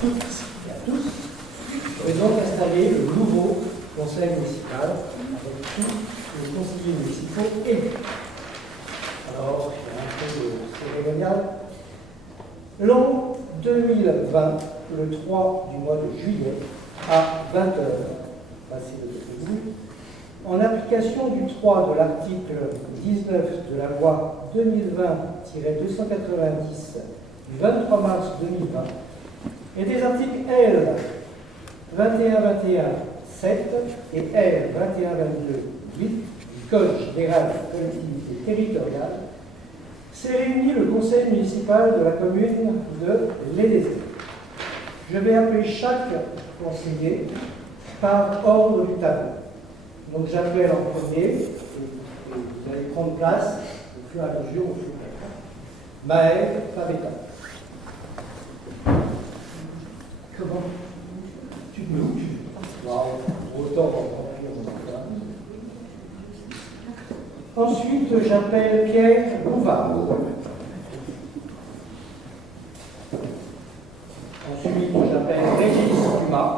toutes et à tous. Je vais donc installer le nouveau conseil municipal avec tous les conseillers municipaux élus. Alors, je vais un peu de cérémonial. L'an 2020, le 3 du mois de juillet, à 20h, passé le début, en application du 3 de l'article 19 de la loi 2020-290 du 23 mars 2020 et des articles L 2121-7 et L 2122-8 du Code général des collectivités territoriales, s'est réuni le conseil municipal de la commune de Lénézé. Je vais appeler chaque conseiller par ordre du tableau. Donc j'appelle en premier, et vous allez prendre place au fur et à mesure, Maël Pavetta. Comment? Tu te mets où? Autant. Ensuite, j'appelle Pierre Bouvard. Ensuite, j'appelle Régis Dumas.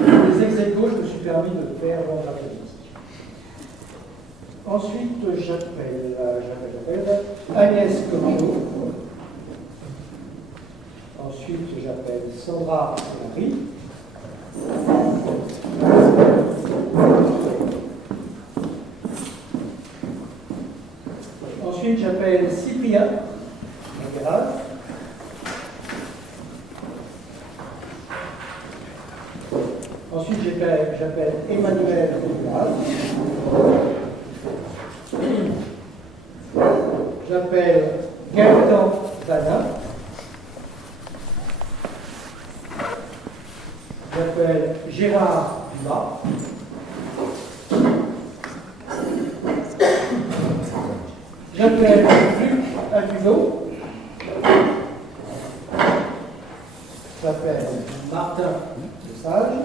Les ex-aequo, je me suis permis de faire l'ordre alphabétique. Ensuite, j'appelle Agnès Comiot. Ensuite, j'appelle Sandra Marie. Ensuite, j'appelle Cyprien Magueras. Ensuite, j'appelle Emmanuel Fédéral. J'appelle Gaëtan Zanin. J'appelle Gérard Dumas. J'appelle Luc Aguno. J'appelle Martin Lesage.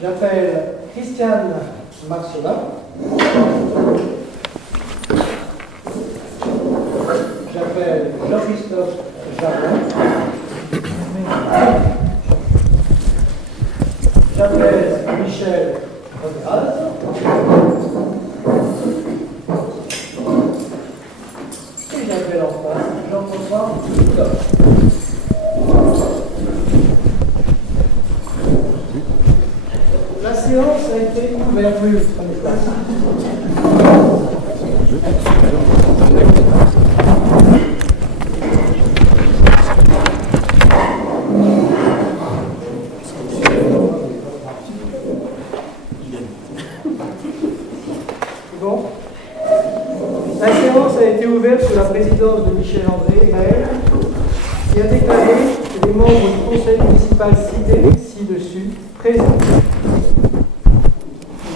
J'appelle Christiane Marcelin. J'appelle Jean-Christophe Jardin. J'appelle Michel Rodraz. Et j'appelle enfin Jean-François Boudin. La séance a été ouverte. Prenez place. Bon. La séance a été ouverte sous la présidence de Michel-André Maël, qui a déclaré que les membres du conseil municipal cités ci-dessus présents.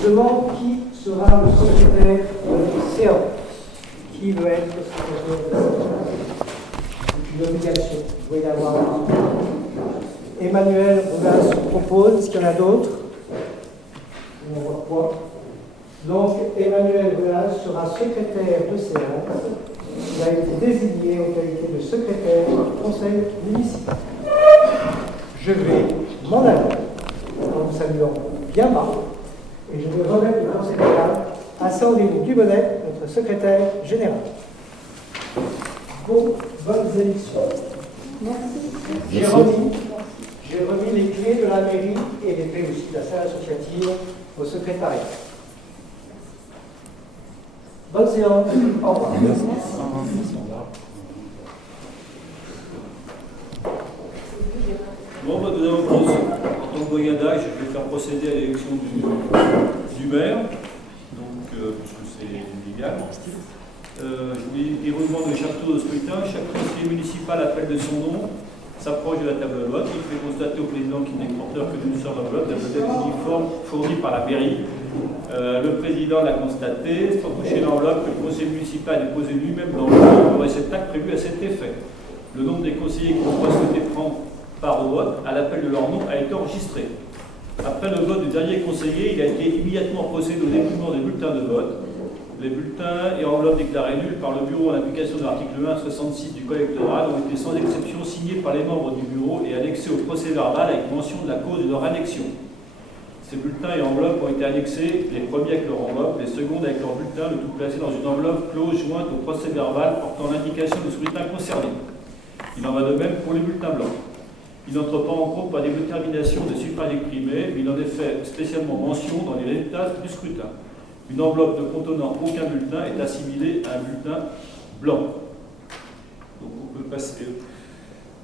Je demande qui sera le secrétaire de la séance. Qui veut être le secrétaire de la séance? C'est une obligation. Vous pouvez l'avoir. Emmanuel Rougas propose. Est-ce qu'il y en a d'autres? On voit quoi? Donc, Emmanuel Rougas sera secrétaire de séance. Il a été désigné en qualité de secrétaire du conseil municipal. Je vais m'en aller en vous saluant bien bas. Et je vais remettre le conseil général à Sandrine Dubonnet, notre secrétaire général. Bon, bonnes élections. Merci. J'ai remis les clés de la mairie et les clés aussi de la salle associative au secrétariat. Bonne séance. Au revoir. Merci. Bon, nous allons procéder, en tant que voyagage, je vais faire procéder à l'élection du maire, donc, puisque c'est légal. Il demande chaque tour de scrutin, chaque conseiller municipal appelle de son nom, s'approche de la table de vote, il fait constater au président qui n'est porteur que d'une seule enveloppe, la vedette uniforme fournie par la mairie. Le président l'a constaté, sans toucher l'enveloppe, que le conseil municipal a déposé lui-même dans le réceptacle prévu à cet effet. Le nombre des conseillers qui n'ont pas souhaité prendre part au vote, à l'appel de leur nom, a été enregistré. Après le vote du dernier conseiller, il a été immédiatement procédé au dépouillement des bulletins de vote. Les bulletins et enveloppes déclarées nuls par le bureau en application de l'article 166 du Code électoral ont été sans exception signés par les membres du bureau et annexés au procès-verbal avec mention de la cause de leur annexion. Ces bulletins et enveloppes ont été annexés, les premiers avec leur enveloppe, les secondes avec leur bulletin, le tout placé dans une enveloppe close jointe au procès-verbal portant l'indication du scrutin concerné. Il en va de même pour les bulletins blancs. Il n'entre pas en compte par des déterminations de suffrages exprimés, mais il en est fait spécialement mention dans les résultats du scrutin. Une enveloppe ne contenant aucun bulletin est assimilée à un bulletin blanc. Donc on peut passer.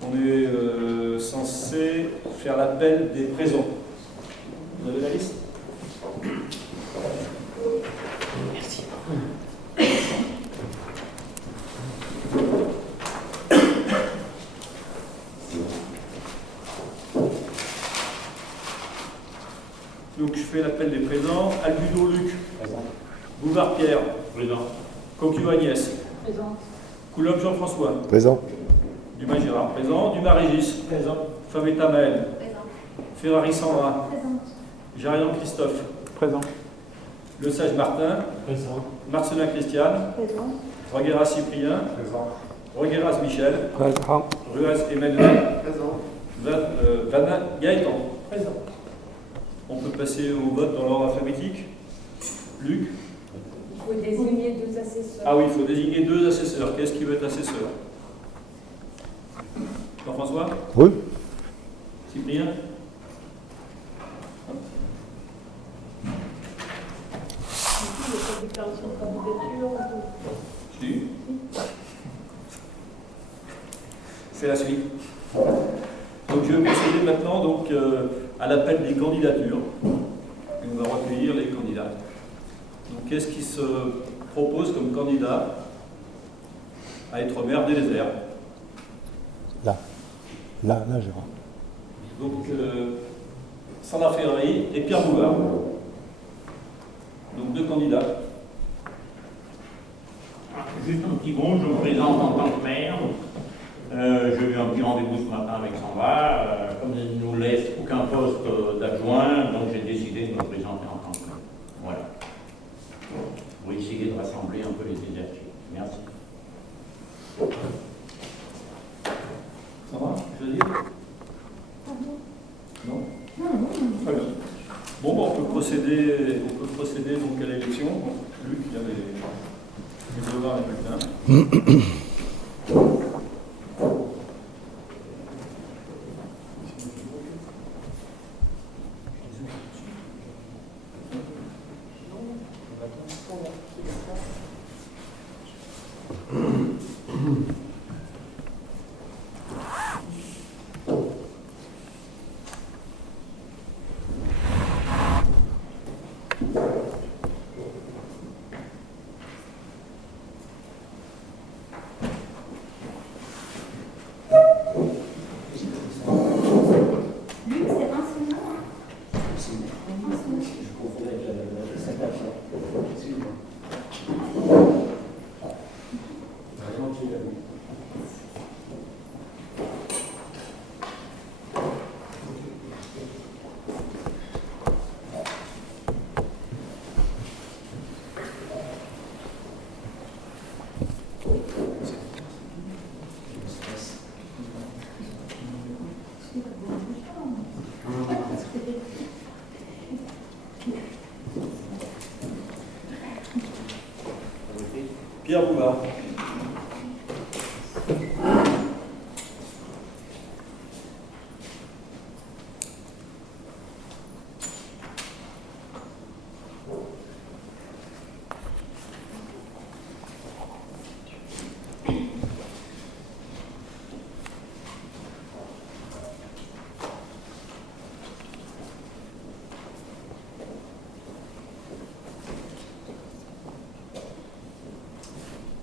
On est censé faire l'appel des présents. Vous avez la liste? Merci. Donc je fais l'appel des présents. Albudo Luc. Présent. Bouvard Pierre. Présent. Cocu Agnès. Présent. Coulombe Jean-François. Présent. Dumas Gérard. Présent. Dumas Régis. Présent. Favetta Maël. Présent. Ferrari Sandra. Présente. Jarian Christophe. Présent. Le Sage Martin. Présent. Marcelin Christiane. Présent. Rogueras Cyprien. Présent. Rogueras Michel. Présent. Ruas Emmanuel. Présent. Vanna Gaëtan. Présent. On peut passer au vote dans l'ordre alphabétique. Luc. Il faut désigner deux assesseurs. Ah oui, il faut désigner deux assesseurs. Qu'est-ce qui veut être assesseur? Jean-François? Oui. Cyprien? Il y a pas de déclaration de candidature. Si. C'est la suite. Donc je vais procéder maintenant donc, à l'appel des candidatures. Et on va recueillir les candidats. Donc qu'est-ce qui se propose comme candidat à être maire des Déserts? Là, Gérard. Donc Sandra Ferrari et Pierre Bouvard. Donc deux candidats. Juste un petit mot, je me présente en tant que maire. J'ai eu un petit rendez-vous ce matin avec Sandra. Comme elle ne nous laisse aucun poste d'adjoint, donc j'ai décidé de me présenter en tant que maire. Voilà. Pour essayer de rassembler un peu les énergies. Merci. Ça va? Je veux dire? Non? Très bien. Bon, on peut procéder donc à l'élection. Luc, il y a les devoirs et les bulletins. Pierre Bouvard.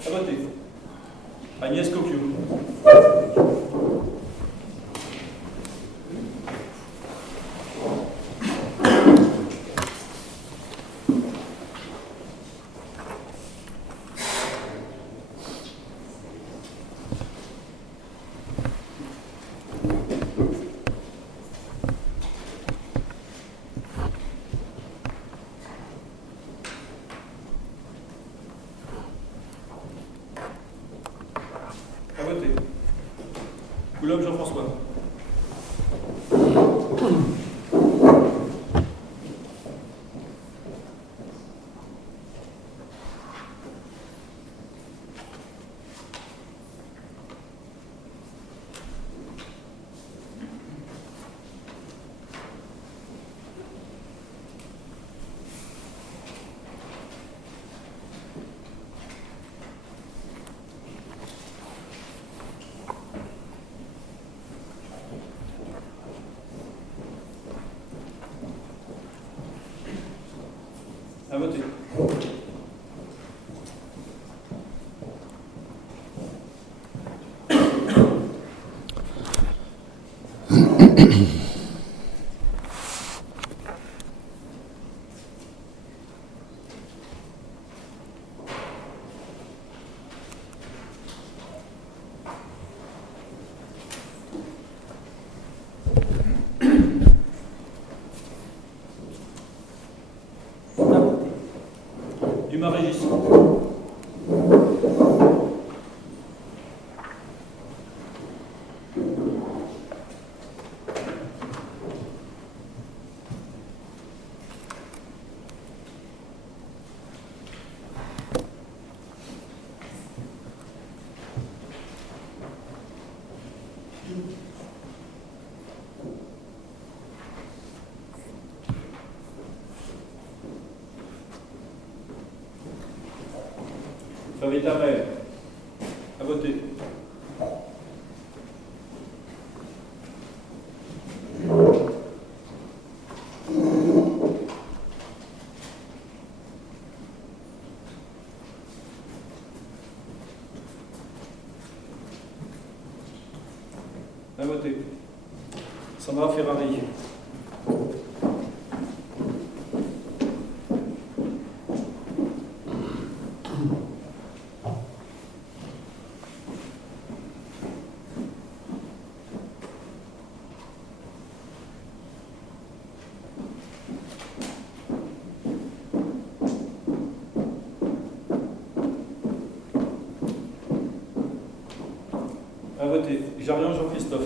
À voter. Coulombe Jean-François. À voter. Dumas-Régis. Favetta-Mel. À voter. À voter. Sandra Ferrari. À voter. Jarian Jean-Christophe.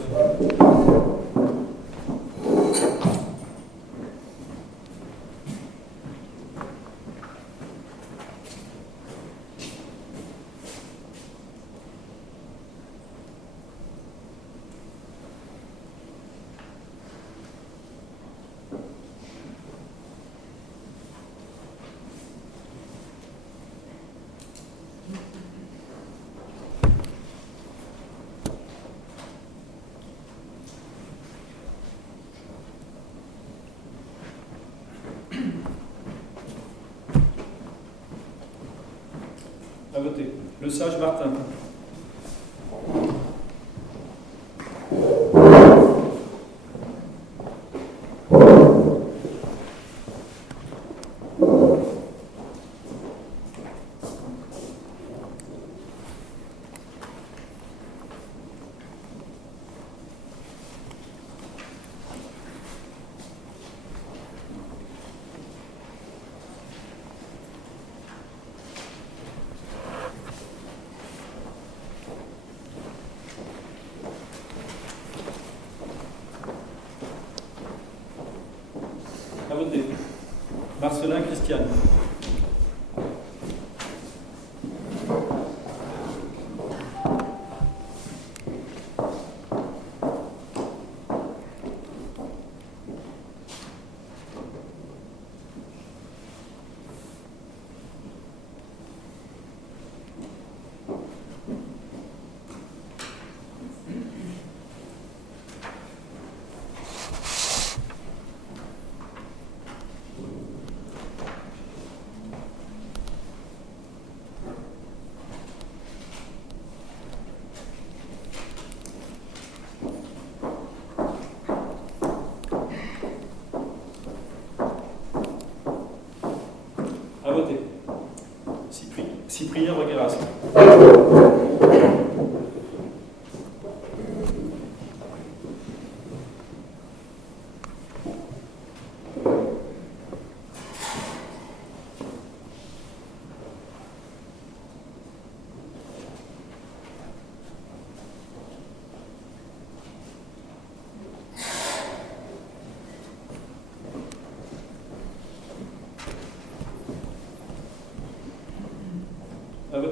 À voter. Le Sage Martin. À voter. Marcelin Christiane.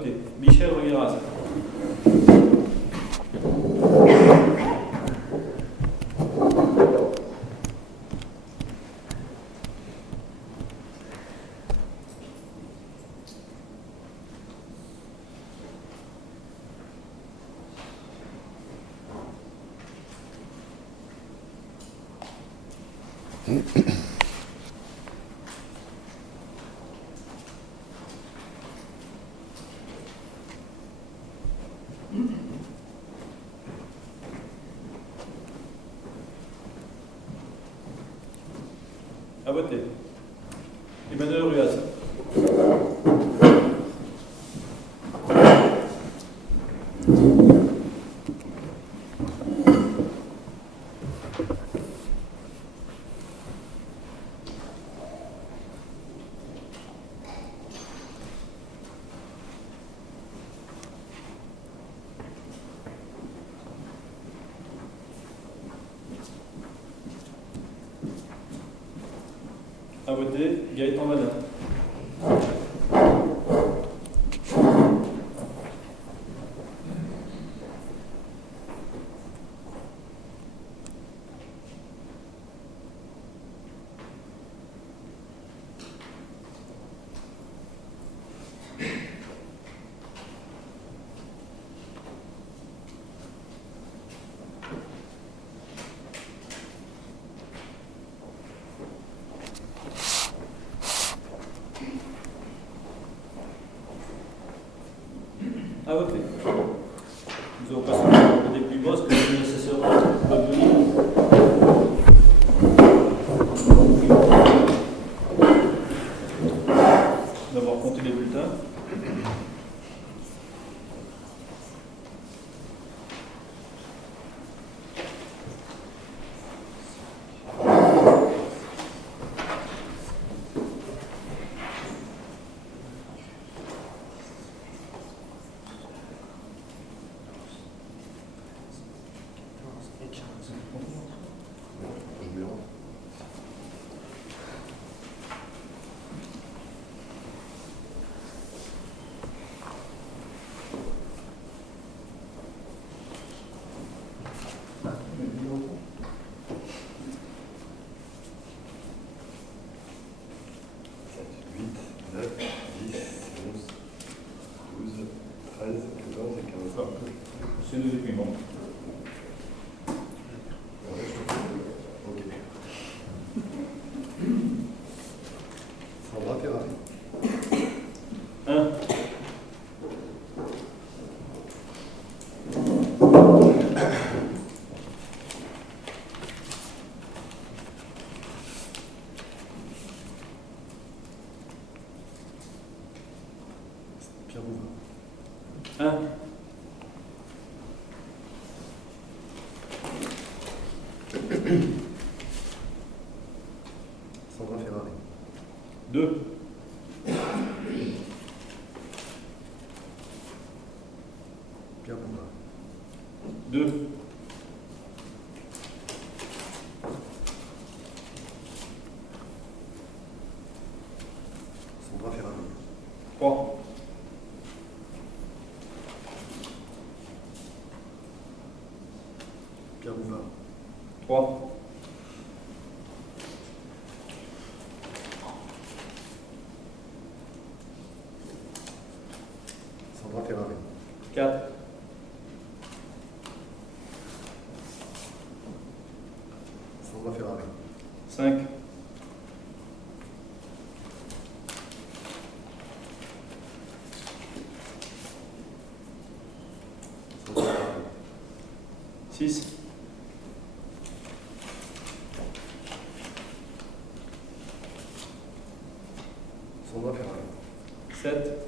voté. Michel Regueras. À voter. Emmanuel Ruas. À voter, Gaëtan Vadin. À voter. Nous allons passer au début boss que les nécessaires peuvent venir. D'avoir compté les bulletins. C'est nos documents. Sandra Ferrari. 1. Pierre Bouvard. 1. Sandra Ferrari. 2. Pierre Bouvard. 2. Sandra Ferrari. 3. Pierre Bouvard. 3. Sandra Ferrari. 4. Sandra Ferrari. 5. Sandra Ferrari. 6. Sandra Ferrari. 7.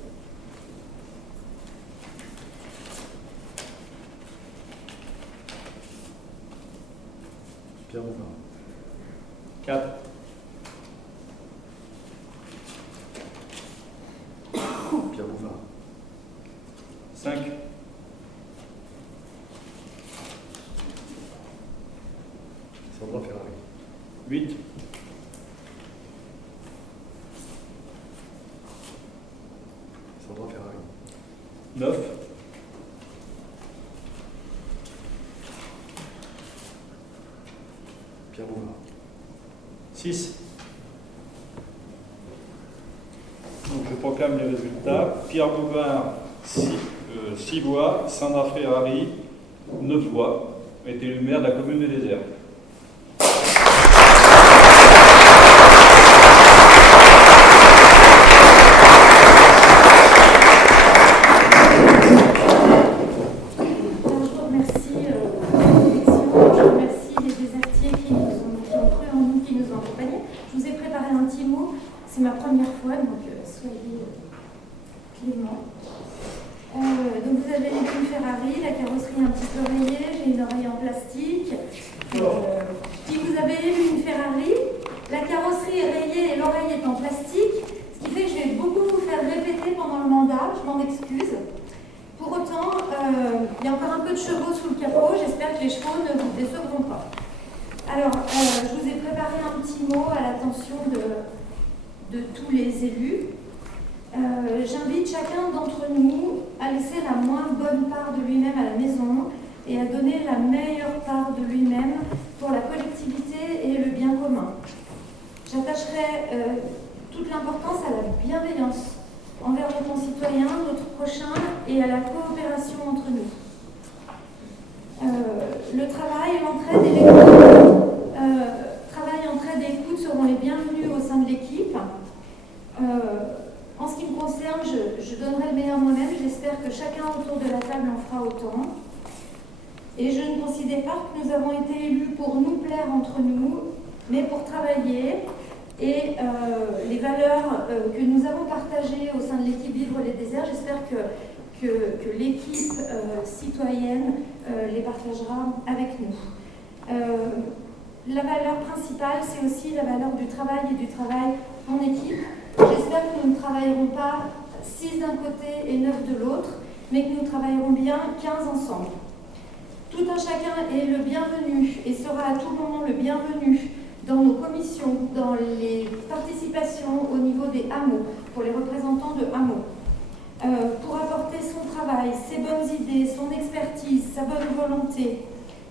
Pierre Bouvard. 4. Pierre Bouvard. 5. Sandra Ferrari. 8. Sandra Ferrari. Pierre Bouvard. 6. Donc je proclame les résultats. Pierre Bouvard, 6 voix. Sandra Ferrari, 9 voix. A été élu maire de la commune de Désert. C'est ma première fois, donc soyez clément. Donc vous avez une Ferrari, la carrosserie un petit peu rayée, j'ai une oreille en plastique. Puis vous avez une Ferrari, la carrosserie est rayée et l'oreille est en plastique, ce qui fait que je vais beaucoup vous faire répéter pendant le mandat, je m'en excuse. Pour autant, il y a encore un peu de chevaux sous le capot, j'espère que les chevaux ne vous décevront pas. Alors, je vous ai préparé un petit mot à l'attention de tous les élus. J'invite chacun d'entre nous à laisser la moins bonne part de lui-même à la maison et à donner la meilleure part de lui-même pour la collectivité et le bien commun. J'attacherai toute l'importance à la bienveillance envers nos concitoyens, notre prochain et à la coopération entre nous. Le travail, l'entraide et l'écoute. Travail, entraide et écoute seront les bienvenus au sein de l'équipe. En ce qui me concerne, je donnerai le meilleur moi-même. J'espère que chacun autour de la table en fera autant. Et je ne considère pas que nous avons été élus pour nous plaire entre nous, mais pour travailler. Et les valeurs que nous avons partagées au sein de l'équipe Vivre les déserts, j'espère que l'équipe citoyenne les partagera avec nous. La valeur principale, c'est aussi la valeur du travail et du travail en équipe. J'espère que nous ne travaillerons pas 6 d'un côté et 9 de l'autre, mais que nous travaillerons bien 15 ensemble. Tout un chacun est le bienvenu et sera à tout moment le bienvenu dans nos commissions, dans les participations au niveau des hameaux, pour les représentants de hameaux, pour apporter son travail, ses bonnes idées, son expertise, sa bonne volonté,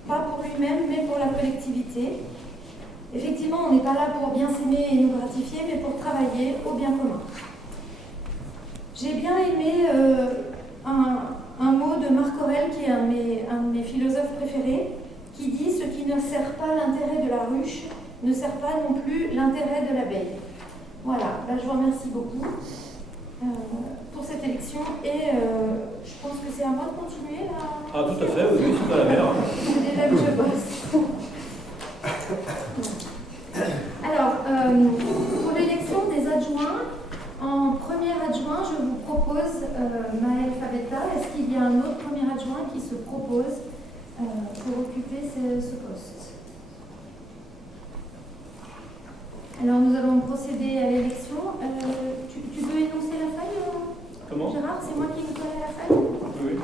pas pour lui-même, mais pour la collectivité. Effectivement, on n'est pas là pour bien s'aimer et nous gratifier, mais pour travailler au bien commun. J'ai bien aimé un mot de Marc Aurèle, qui est un de mes philosophes préférés, qui dit « Ce qui ne sert pas l'intérêt de la ruche ne sert pas non plus l'intérêt de l'abeille ». Voilà, ben, je vous remercie beaucoup pour cette élection et je pense que c'est à moi de continuer là. Ah tout à fait, oui, c'est pas la mer. C'est là que je bosse. Alors, pour l'élection des adjoints, en premier adjoint, je vous propose Maël Favetta. Est-ce qu'il y a un autre premier adjoint qui se propose pour occuper ce poste? Alors, nous allons procéder à l'élection. Tu veux énoncer la feuille, Comment Gérard? C'est moi qui vous donne la feuille? Oui.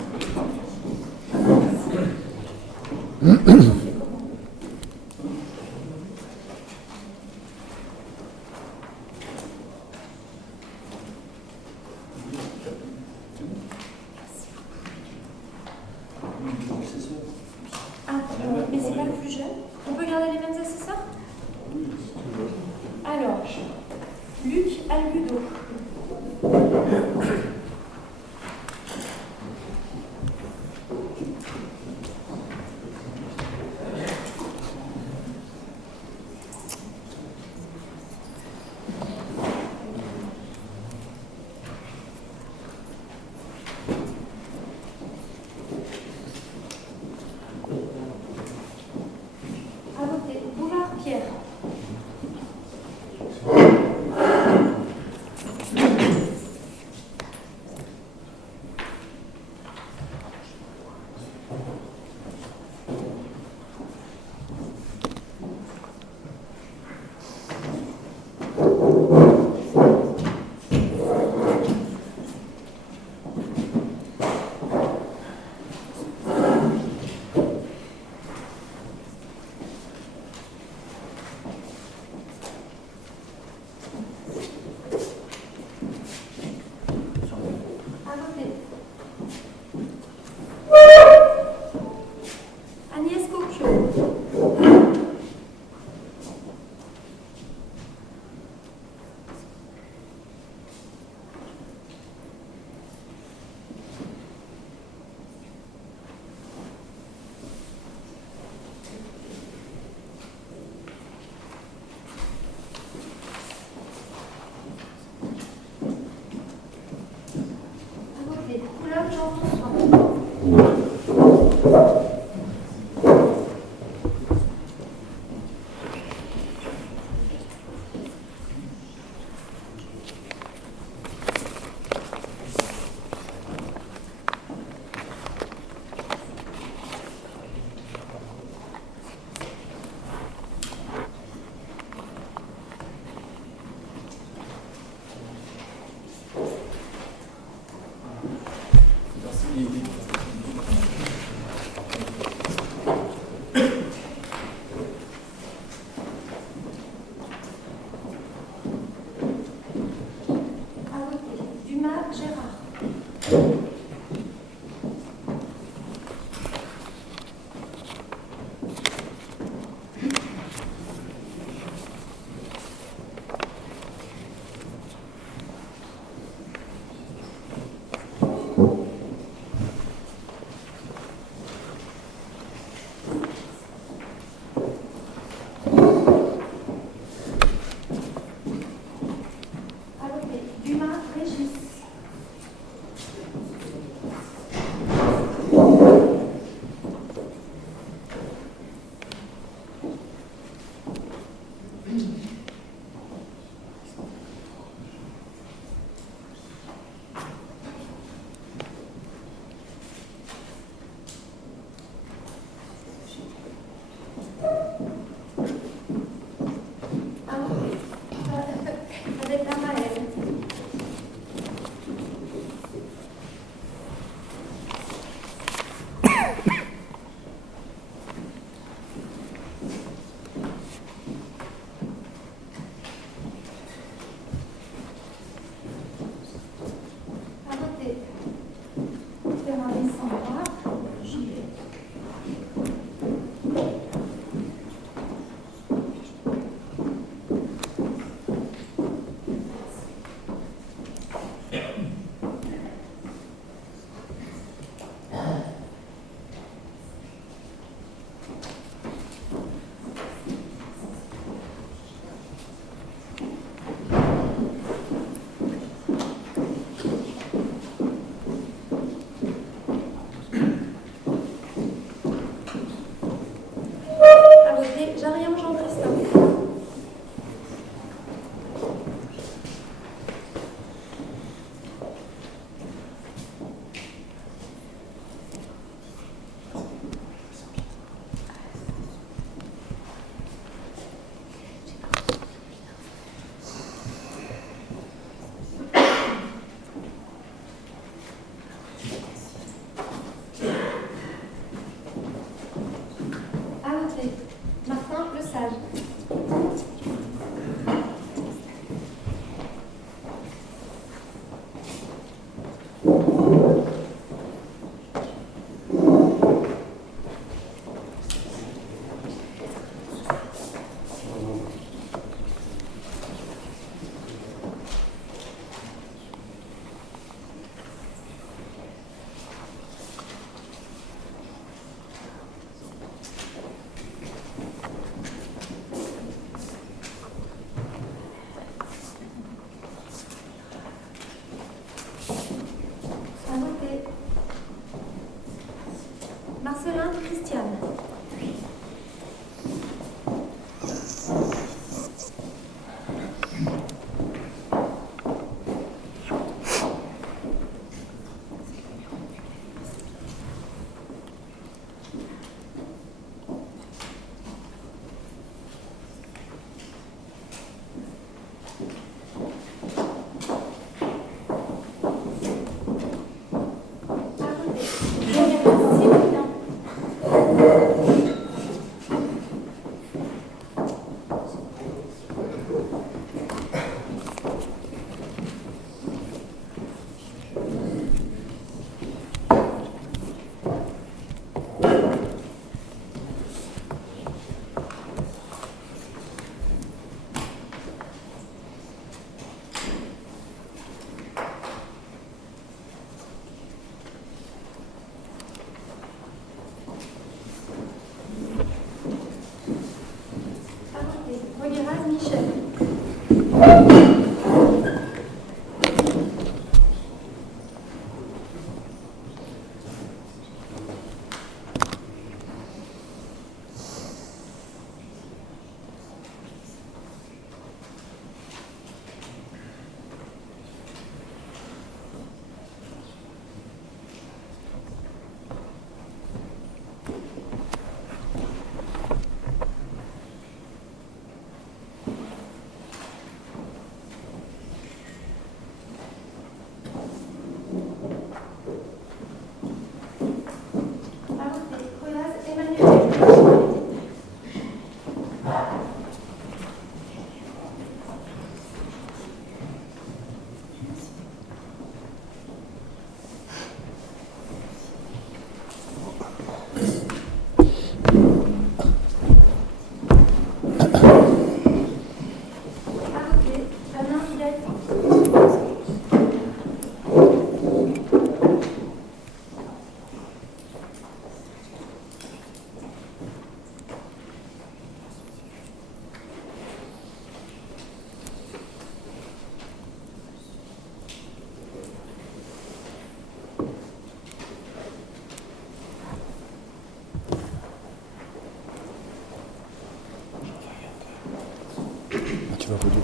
Mais c'est pas le plus jeune. On peut garder les mêmes assesseurs? Alors, Luc Algudo. À voter. Bouvard Pierre. À voter. Agnès Coquio. Jarian Jean-Christophe. Martin Le Sage. Marcelin Christiane. Rodiraz Michel. Tu vas redire.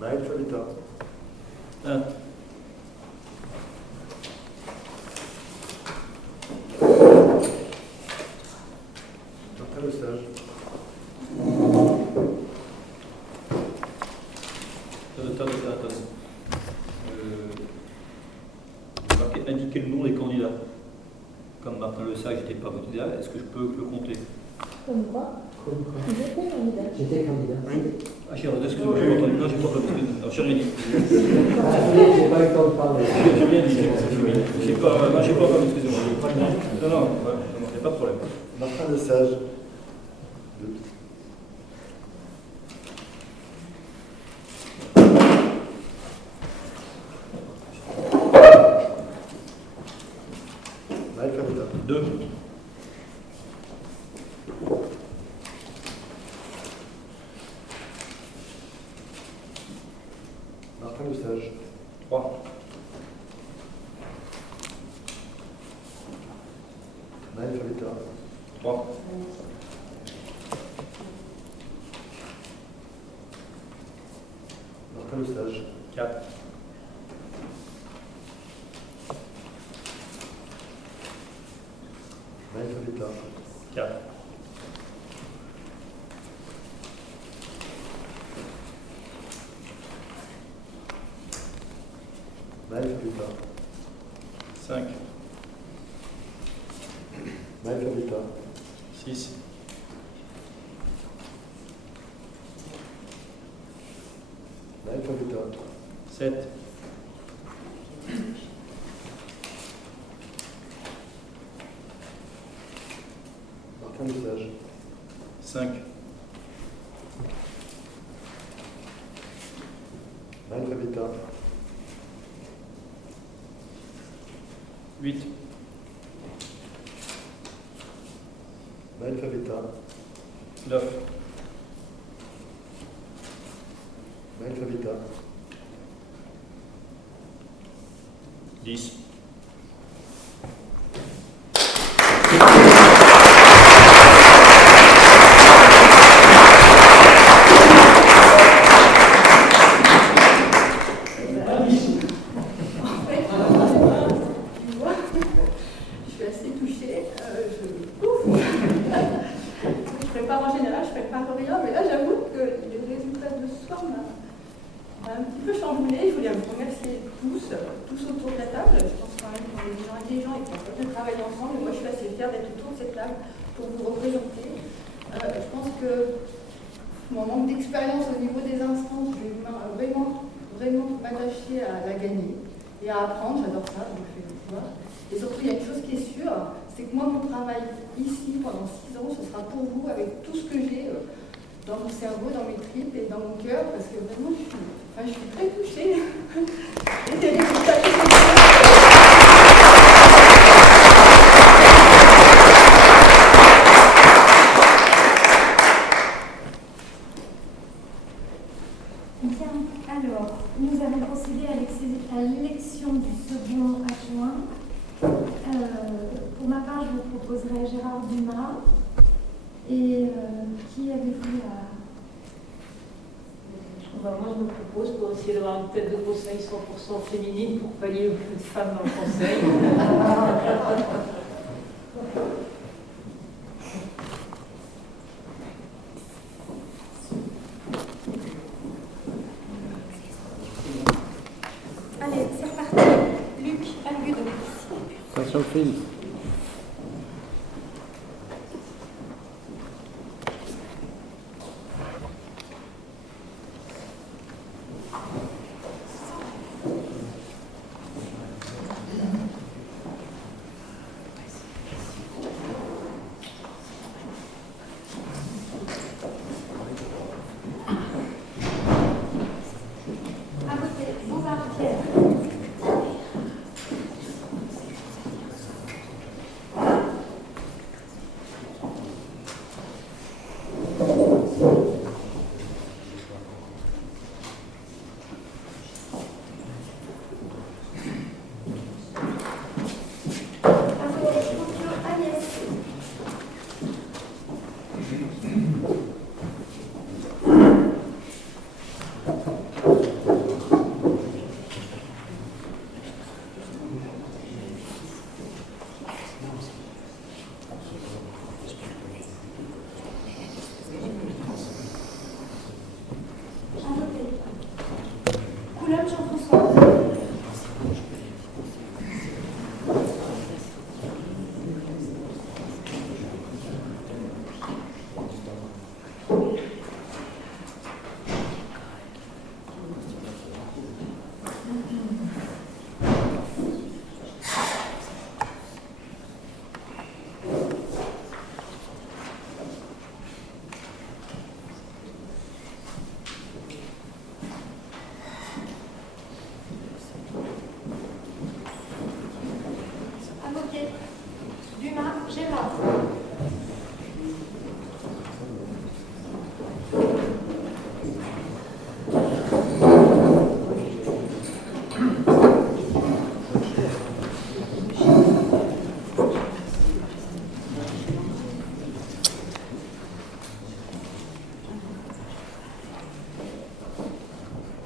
Maël Favita. Martin Le Sage. Indiquer le nom des candidats. Comme Martin Le Sage n'était pas candidat, est-ce que je peux le compter? Comme quoi? J'étais candidat. J'étais candidat. Ah, cher, excusez-moi, j'ai pas entendu. Non, j'ai pas entendu. Alors, j'ai rien dit. J'ai pas eu le temps de parler. J'ai rien dit. J'ai pas entendu, excusez-moi. Non, il n'y a pas de problème. Martin Le Sage. Naël Fabetta. 2. Martin Le Sage. 3. Naël Fabetta. 3. Martin Le Sage. 4. Naël Fabetta. 4. Naël Fabetta. 5. Naël Fabetta. 6. Naël Fabetta. 7. Martin Le Sage. 5. Naël Fabetta. 8. Naël Fabetta. 9. Naël Fabetta. 10. Je suis assez touchée. Je prépare en général, je prépare rien, mais là j'avoue que les résultats de ce soir m'ont un petit peu chamboulé. Je voulais vous remercier tous autour de la table. Je pense quand même qu'on est des gens intelligents et qu'on peut travailler ensemble. Et moi je suis assez fière d'être autour de cette table pour vous représenter. Je pense que mon manque d'expérience au niveau des instances, je vais vraiment m'attacher à la gagner et à apprendre. J'adore ça, donc je vais le voir. Et surtout, il y a une chose qui est sûre, c'est que moi, mon travail ici pendant 6 ans, ce sera pour vous avec tout ce que j'ai dans mon cerveau, dans mes tripes et dans mon cœur, parce que vraiment, je suis très touchée. Et c'est les résultats que Bien, alors, nous allons procéder à l'élection du second adjoint. Pour ma part, je vous proposerai Gérard Dumas. Et qui avez-vous à... Moi, je me propose pour essayer d'avoir une tête de conseil 100% féminine pour pallier le plus de femmes dans le conseil. Allez, c'est reparti. Luc Alguedo. Attention le fil. À côté, Bouvard Pierre. Angoulême, Jean-François. À côté. Dumas, Gérard.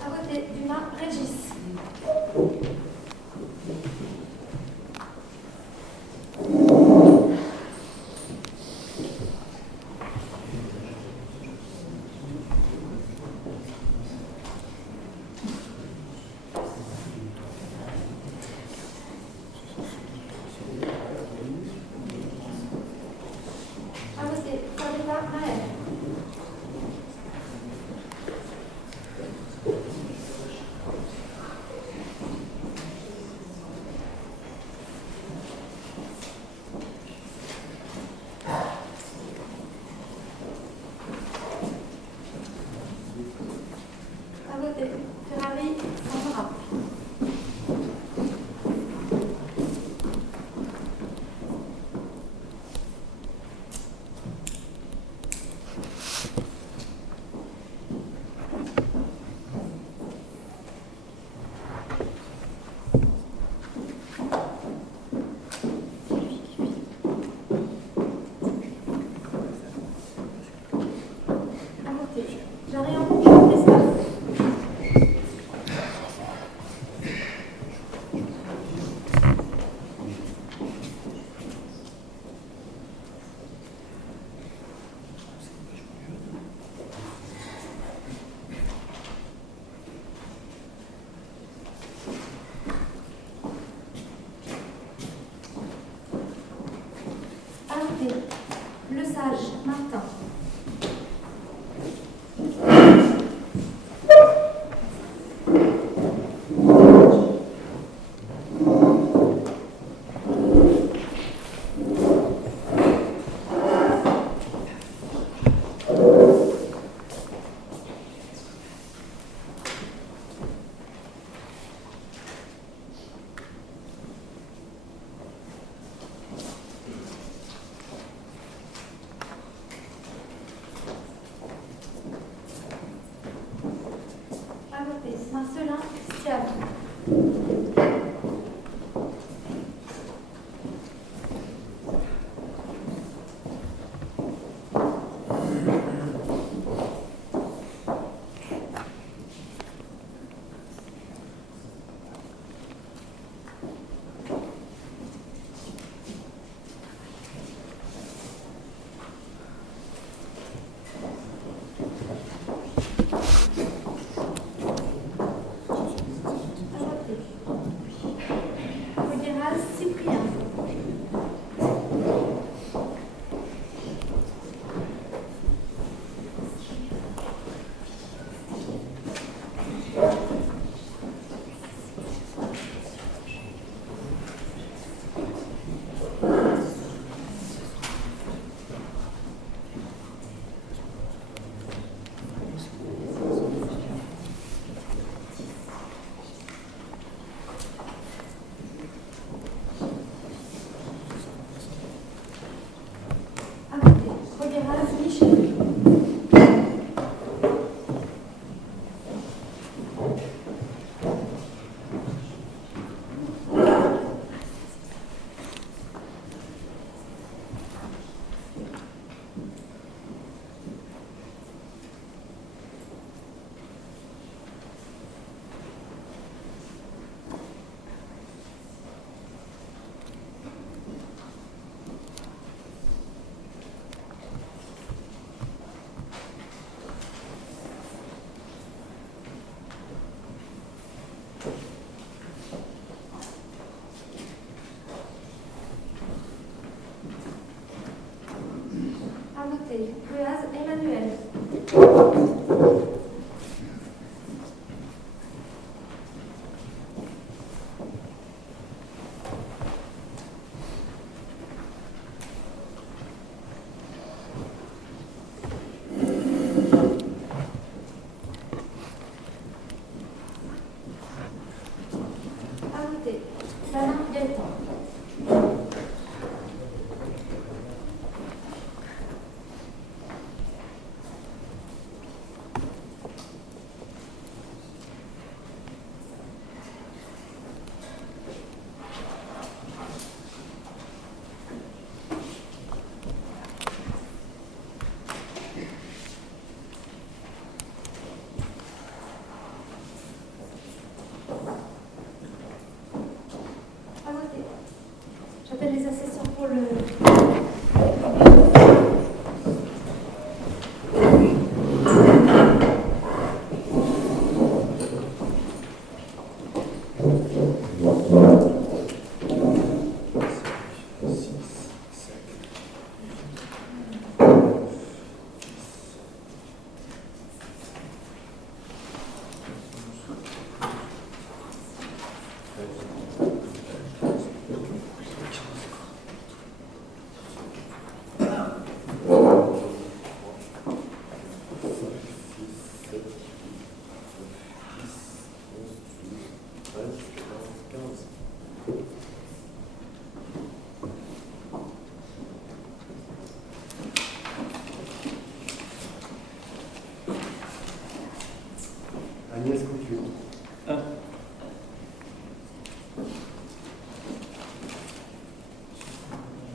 À côté. Dumas, Régis. À côté. Fabiola, Maël. À côté. Ferrari, Sandra. À côté. J'arrive en Christophe. Alain Gaëtan. J'appelle les assesseurs pour le... Agnès Couture. 1.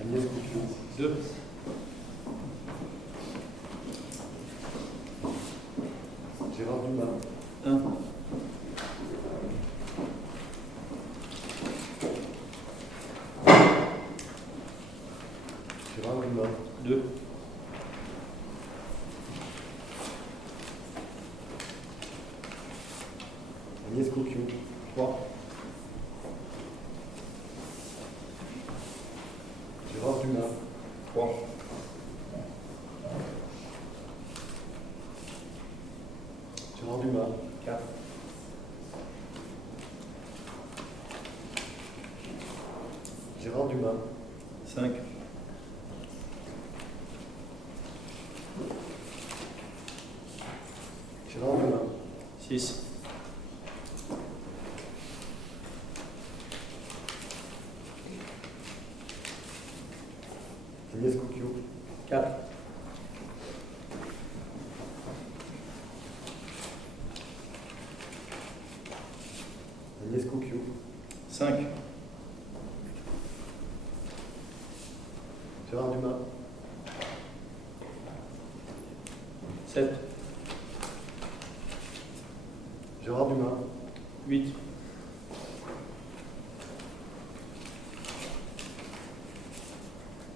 Agnès Couture. 2. Gérard Dumas. 1. Gérard Dumas. 2. Agnès Couture. 3. Gérard Dumas. 3. Gérard Dumas. 4. Gérard Dumas. 5. Gérard Dumas. 6. Agnès Couture. 4. Agnès Couture. 5. Gérard Dumas. 7. Gérard Dumas. 8.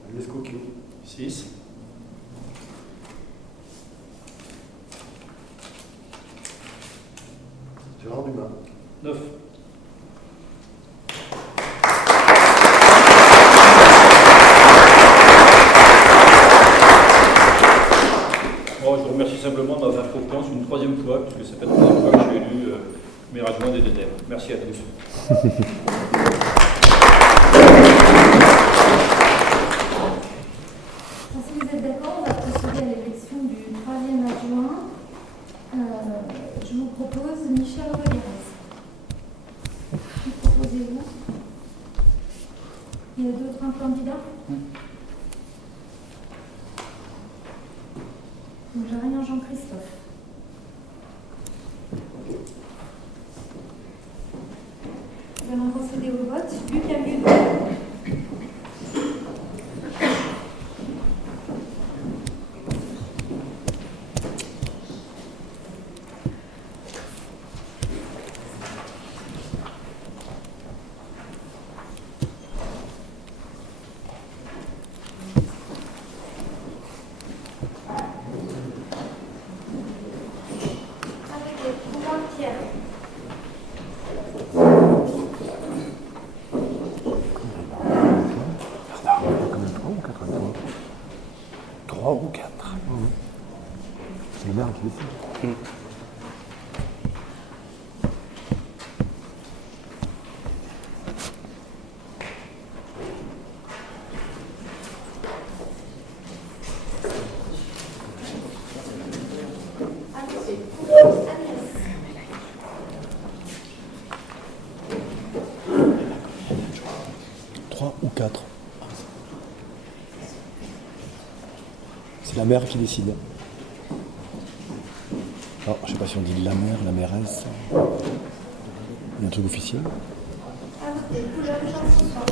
Agnès Couture. 6. Gérard Dumas. 9. Bon, je vous remercie simplement de m'avoir fait confiance une troisième fois, puisque ça fait la troisième fois que je suis élu maire adjoint des DDR. Merci à tous. Si vous êtes d'accord, on va procéder à l'élection du troisième adjoint. Je vous propose Michel Rodriguez. Qui proposez-vous? Il y a d'autres candidats? Donc j'ai rien Jean-Christophe. Nous allons procéder au vote. Luc Amudo. Pierre. 3 ou 4. C'est merde, je décide. 4. C'est la mère qui décide. Alors, je sais pas si on dit la mère, la mairesse. Il y a un truc officiel. À voter. Couleur Jean-François.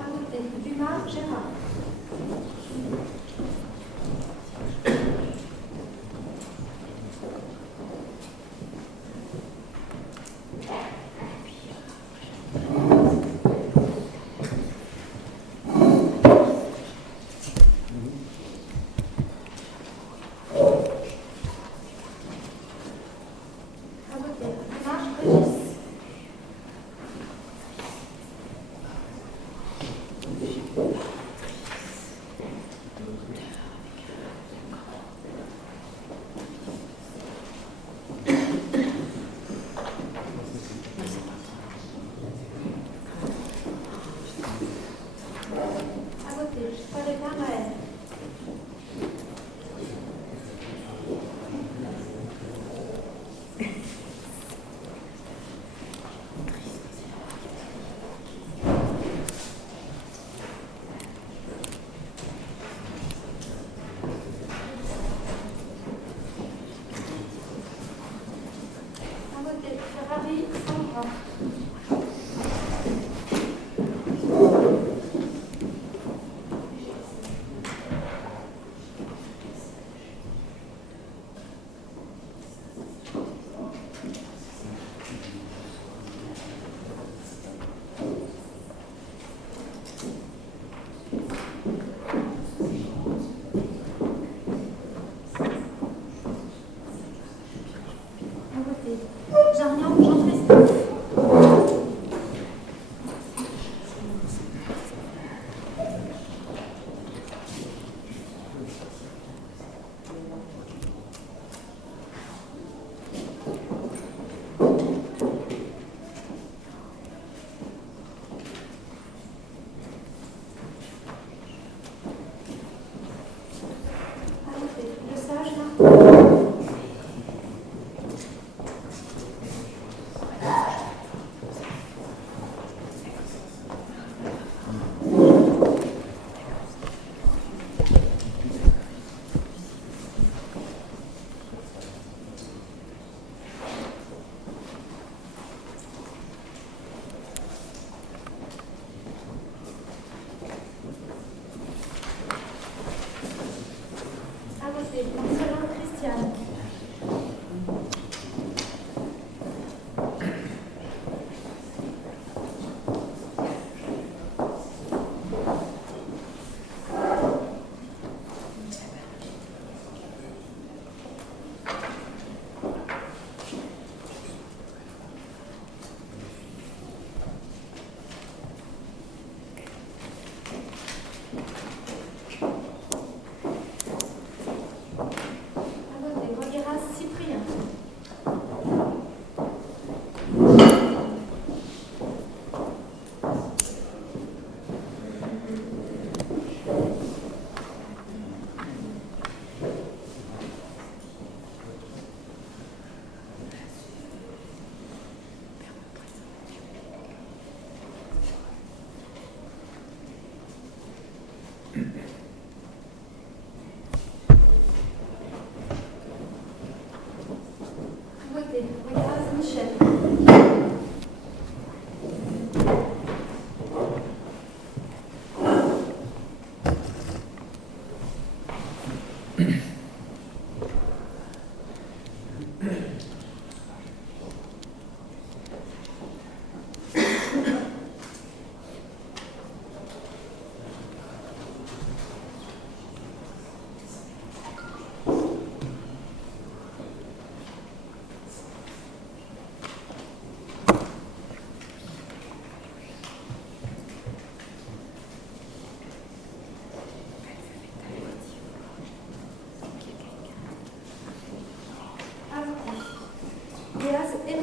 À voter. Dumas, Gérard. À voter. Dumas, Régis. À voter. Paul Maël. À voter. Ferrari, Sandra. À voter. Jarnian, Jean-Christophe.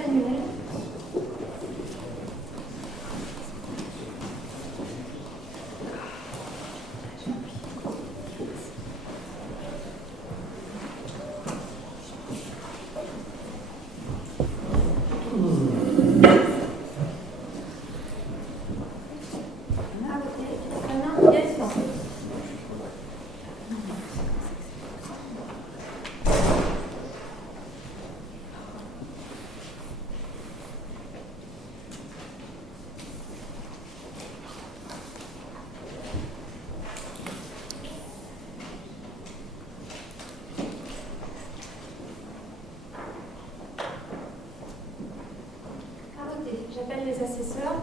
Emmanuel. J'appelle les assesseurs.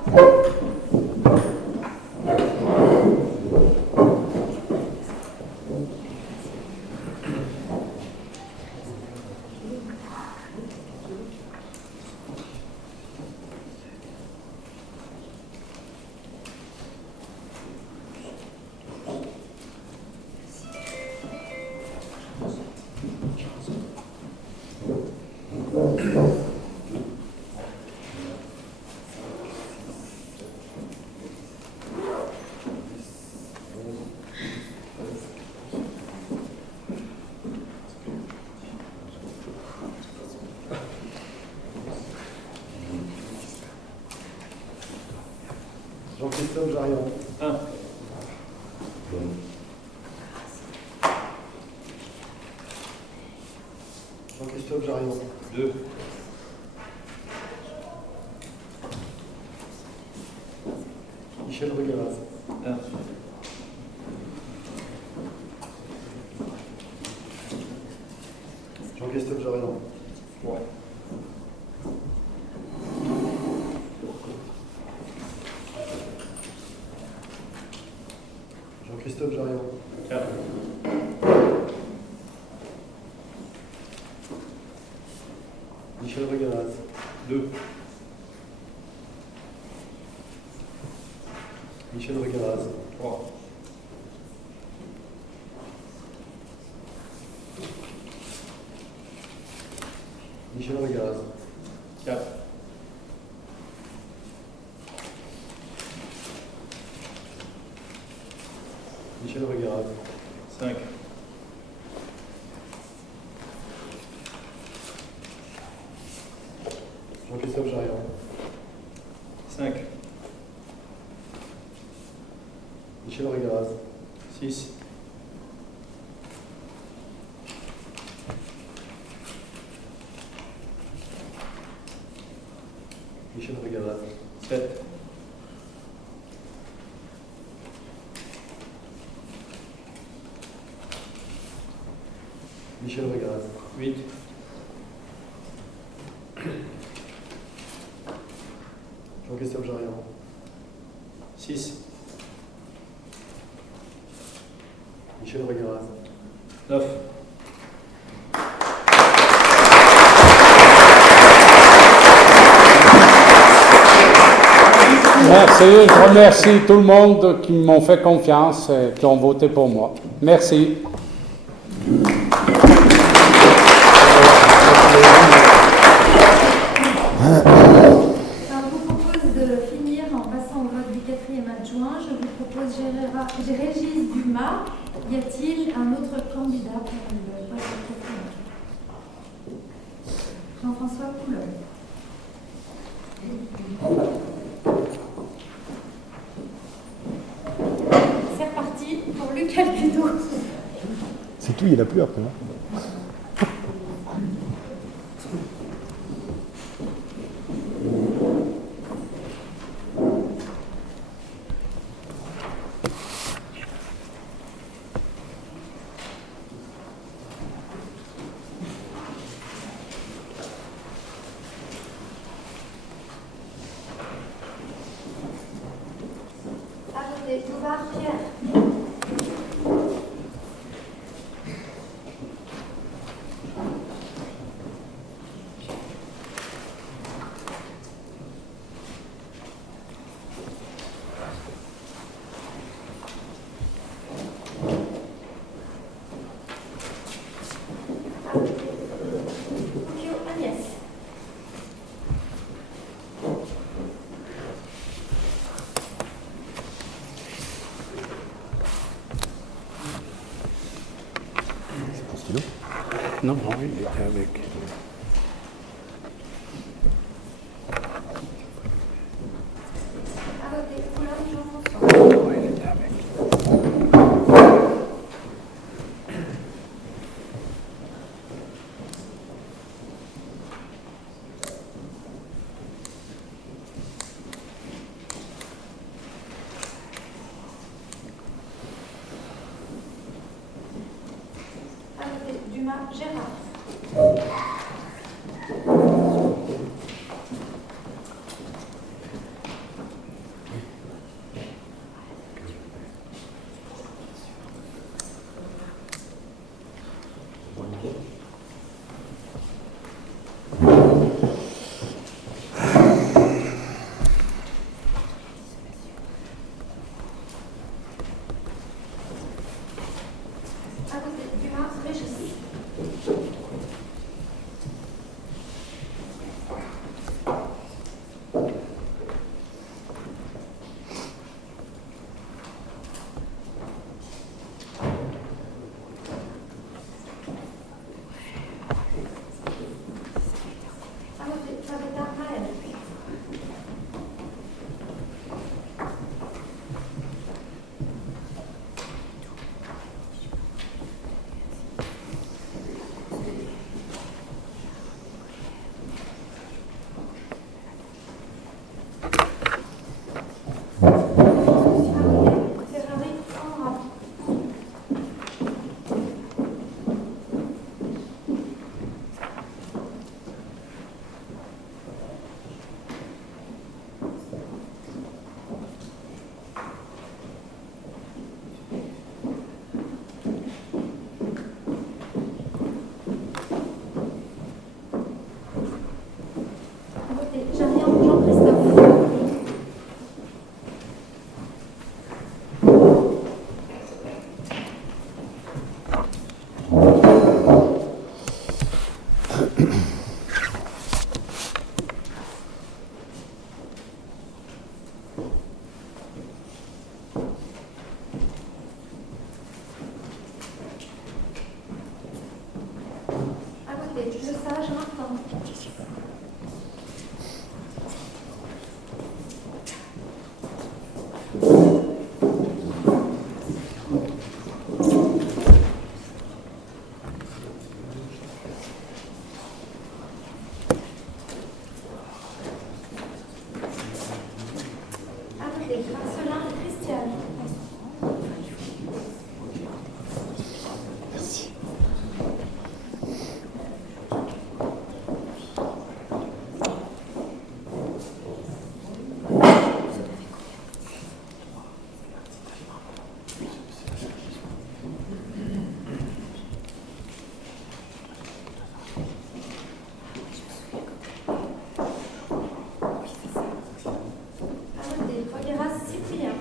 Jean-Christophe Jarion. 1. Jean-Christophe Jarion. 2. Michel Regalaz. 1. Jean-Christophe Jarion. 3. Jean-Christophe Jarion. 4. Michel Regalaz. 2. Michel Regalaz. 3. Michel Regalaz. 4. Michel Regalaz. 5. Jean-Christophe Jarion. 5. Michel Regalaz. 6. Michel Regalaz. 7. Michel Regalaz. 8. Jean-Christophe Jarion. 6. Michel Regalaz. 9. Merci, je remercie tout le monde qui m'ont fait confiance et qui ont voté pour moi. Merci. Alors, je vous propose de finir en passant au vote du 4e adjoint. Je vous propose Régis Dumas. Y a-t-il un autre candidat pour le vote du 4e adjoint? Jean-François Coulon. C'est reparti pour Luc Alcudo. C'est tout, il n'y en a plus après. Hein. Arrêtez. Bouvard Pierre. Fouquio Agnès. Non, non, il était avec. À voter, couleur Jean-François. Oui, il était avec. À voter, Dumas Gérard. À voter, Dumas Régis. À voter, Tabitha Maël. Ferrari Sandra. À voter, Jarian Jean-Christophe. À voter, Le Sage Martin. À voter, Marcelin Christiane. À voter, Fogueras Cyprien.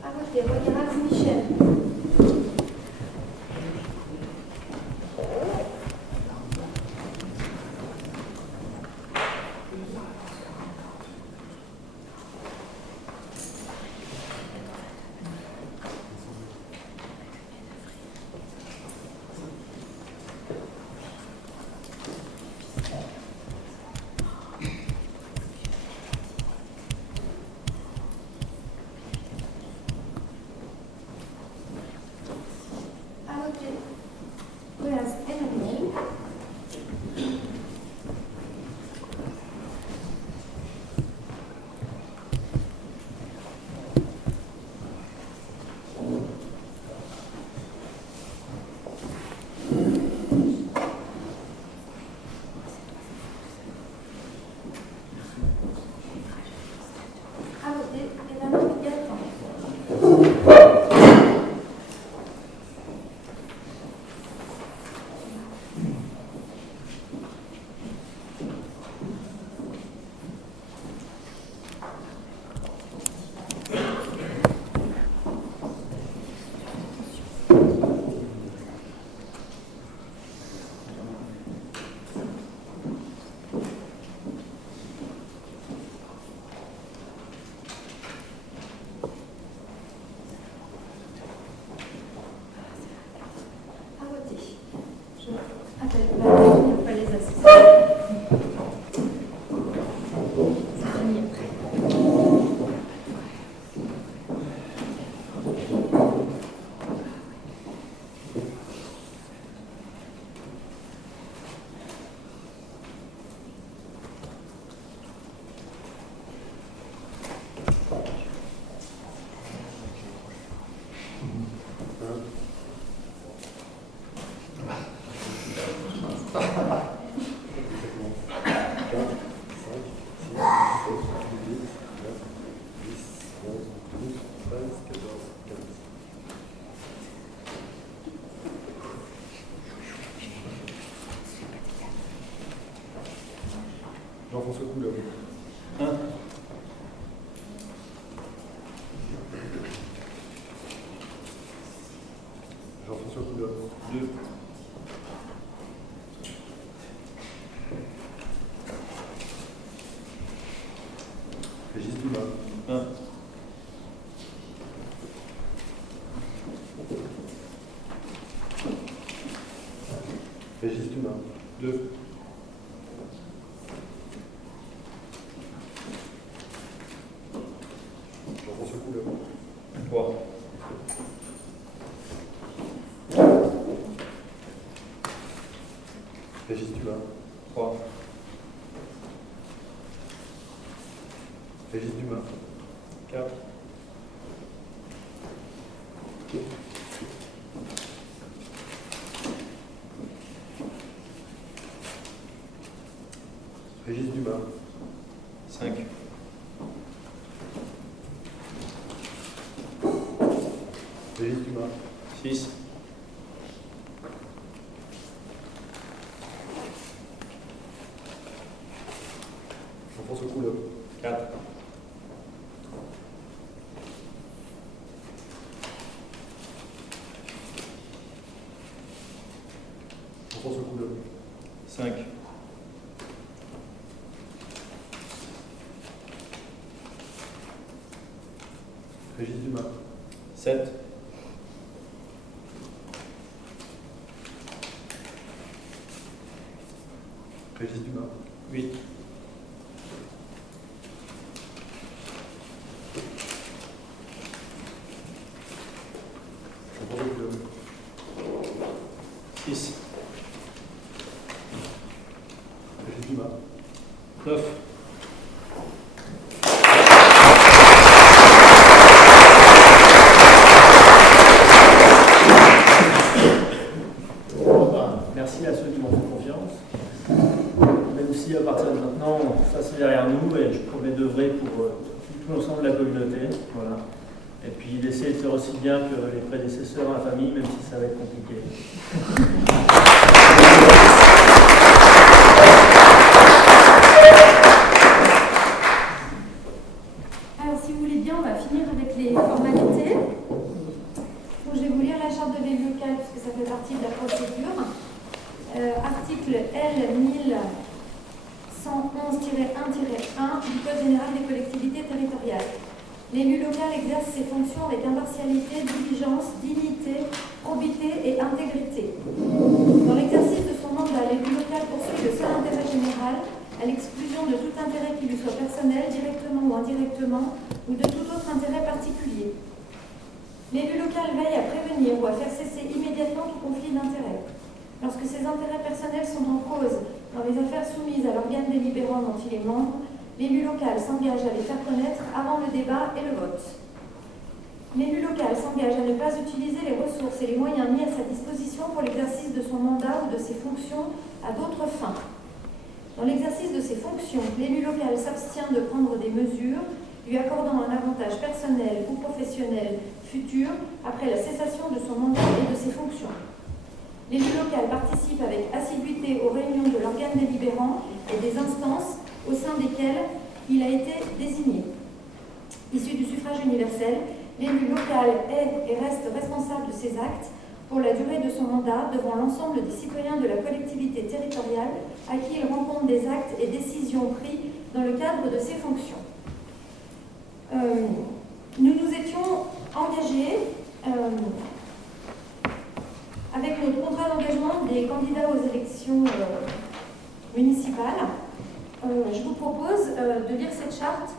À voter, Fogueras Michel. Jean-François Coulomb. 1. Jean-François Coulomb. 2. Régis Dumas. 1. Régis Dumas. 2. Jean-François Coulomb. 3. Régis Dumas. 3. Régis Dumas. 4. Régis Dumas. 5. Régis Dumas. 6. Jean-François Coulomb. 4. Jean-François Coulomb. 5. Régis Dumas. 7. Régis Dumas. 8. Jean-François Coulomb. 6. Régis Dumas. 9. Merci à ceux qui m'ont fait confiance. Même si à partir de maintenant, ça c'est derrière nous et je promets d'œuvrer pour tout l'ensemble de la communauté. Voilà. Et puis d'essayer de faire aussi bien que les prédécesseurs, la famille, même si ça va être compliqué. Alors, si vous voulez bien, on va finir avec les formalités. Donc, je vais vous lire la charte de l'élu local, puisque ça fait partie de la procédure. Article L 1111-1-1 du Code général des collectivités territoriales. L'élu local exerce ses fonctions avec impartialité, diligence, dignité, probité et intégrité. Dans l'exercice de son mandat, l'élu local poursuit le seul intérêt général, à l'exclusion de tout intérêt qui lui soit personnel, directement ou indirectement, ou de tout autre intérêt particulier. L'élu local veille à prévenir ou à faire cesser immédiatement tout conflit d'intérêts. Lorsque ses intérêts personnels sont en cause dans les affaires soumises à l'organe délibérant dont il est membre, l'élu local s'engage à les faire connaître avant le débat et le vote. L'élu local s'engage à ne pas utiliser les ressources et les moyens mis à sa disposition pour l'exercice de son mandat ou de ses fonctions à d'autres fins. Dans l'exercice de ses fonctions, l'élu local s'abstient de prendre des mesures lui accordant un avantage personnel ou professionnel futur après la cessation de son mandat et de ses fonctions. L'élu local participe avec assiduité aux réunions de l'organe délibérant et des instances au sein desquelles il a été désigné. Issu du suffrage universel, l'élu local est et reste responsable de ses actes pour la durée de son mandat devant l'ensemble des citoyens de la collectivité territoriale à qui il rend compte des actes et décisions pris dans le cadre de ses fonctions. Nous nous étions engagés avec notre contrat d'engagement des candidats aux élections municipales. Je vous propose de lire cette charte.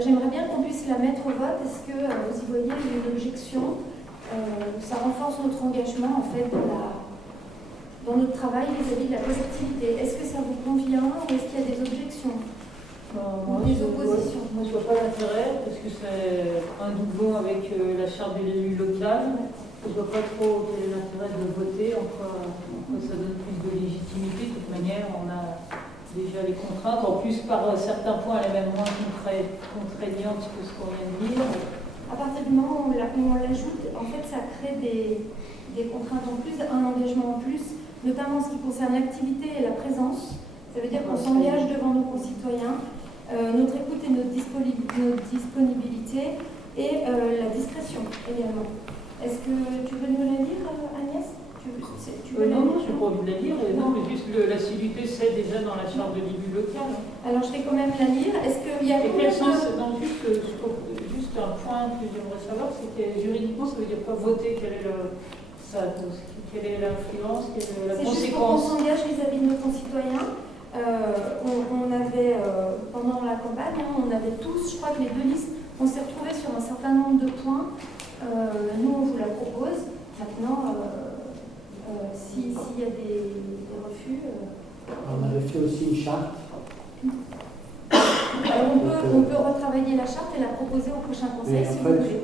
J'aimerais bien qu'on puisse la mettre au vote. Est-ce que vous y voyez une objection? Ça renforce notre engagement en fait dans notre travail vis-à-vis de la collectivité. Est-ce que ça vous convient ou est-ce qu'il y a des objections? Des oppositions? Moi, je ne vois pas l'intérêt parce que c'est un doublon avec la charte de l'élu local. Je ne vois pas trop quel est l'intérêt de voter, en quoi ça donne plus de légitimité. De toute manière, on a déjà les contraintes. En plus, par certains points, elle est même moins contraignante que ce qu'on vient de dire. À partir du moment où on l'ajoute, en fait, ça crée des contraintes en plus, un engagement en plus, notamment en ce qui concerne l'activité et la présence. Ça veut dire qu'on s'engage devant devant nos concitoyens, notre écoute et notre disponibilité et la discrétion également. Est-ce que tu veux nous la lire, Agnès? Tu veux Non, la non, lire? je n'ai pas envie de la lire. Non, mais juste l'assiduité, c'est déjà dans la charte de l'élu local. Alors je vais quand même la lire. Est-ce qu'il y a Et quel sens, non, juste un point que j'aimerais savoir, c'est que juridiquement, ça veut dire quoi voter? Quelle est l'influence? Quelle est la C'est juste pour qu'on conséquence? s'engage vis-à-vis de nos concitoyens. On avait, pendant la campagne, on avait tous, je crois que les deux listes, on s'est retrouvés sur un certain nombre de points. Nous, on vous la propose. Maintenant, s'il y a des refus... On avait fait aussi une charte. Alors on peut retravailler la charte et la proposer au prochain conseil, si vous voulez.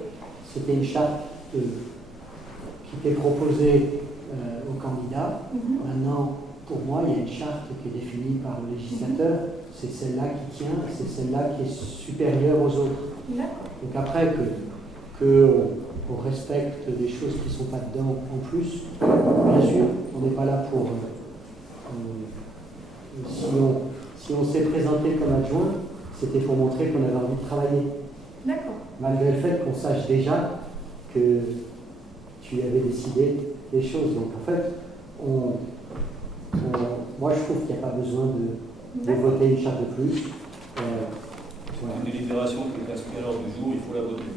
C'était une charte qui était proposée aux candidats. Maintenant, pour moi, il y a une charte qui est définie par le législateur. C'est celle-là qui tient, c'est celle-là qui est supérieure aux autres. Donc après, qu'on respecte des choses qui ne sont pas dedans en plus, bien sûr, on n'est pas là pour... si on s'est présenté comme adjoint, c'était pour montrer qu'on avait envie de travailler. D'accord. Malgré le fait qu'on sache déjà que tu avais décidé des choses. Donc en fait, moi je trouve qu'il n'y a pas besoin de voter une charte de plus. Voilà. Une délibération qui est inscrite à l'ordre du jour, il faut la voter.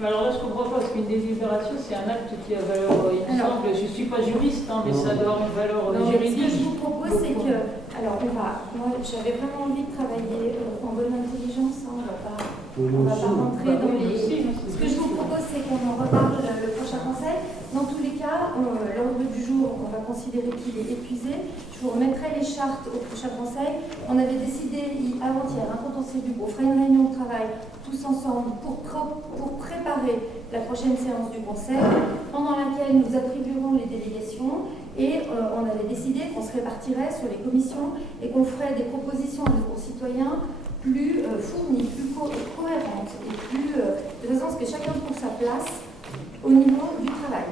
Mais alors là, je ne comprends pas, parce qu'une délibération, c'est un acte qui a valeur, il me semble, je ne suis pas juriste, hein, mais ça doit avoir une valeur juridique. Ce que je vous propose, c'est que, alors moi j'avais vraiment envie de travailler en bonne intelligence, hein, on ne va pas rentrer dans les... Ce que je vous propose, c'est qu'on en reparle le prochain conseil. Dans tous les cas, l'ordre du jour, on va considérer qu'il est épuisé. Je vous remettrai les chartes au prochain conseil. On avait décidé avant-hier, quand on s'est vu, on fera une réunion de travail tous ensemble pour préparer la prochaine séance du conseil, pendant laquelle nous attribuerons les délégations et on avait décidé qu'on se répartirait sur les commissions et qu'on ferait des propositions à nos concitoyens plus fournies, plus cohérentes et plus de façon à ce que chacun trouve sa place au niveau du travail.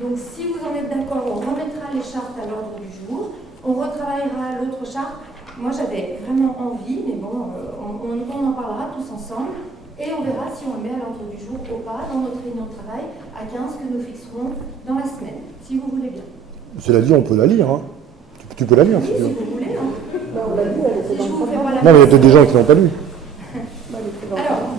Donc si vous en êtes d'accord, on remettra les chartes à l'ordre du jour, on retravaillera l'autre charte. Moi j'avais vraiment envie, mais bon, on en parlera tous ensemble. Et on verra si on le met à l'ordre du jour ou pas dans notre réunion de travail à 15 que nous fixerons dans la semaine, si vous voulez bien. Cela dit, on peut la lire. Hein. Tu peux la lire si tu veux. Si vous voulez. Hein. On l'a lu, elle était Si je vous fais voilà. Non, mais il y a peut-être des gens qui l'ont pas lu. Alors,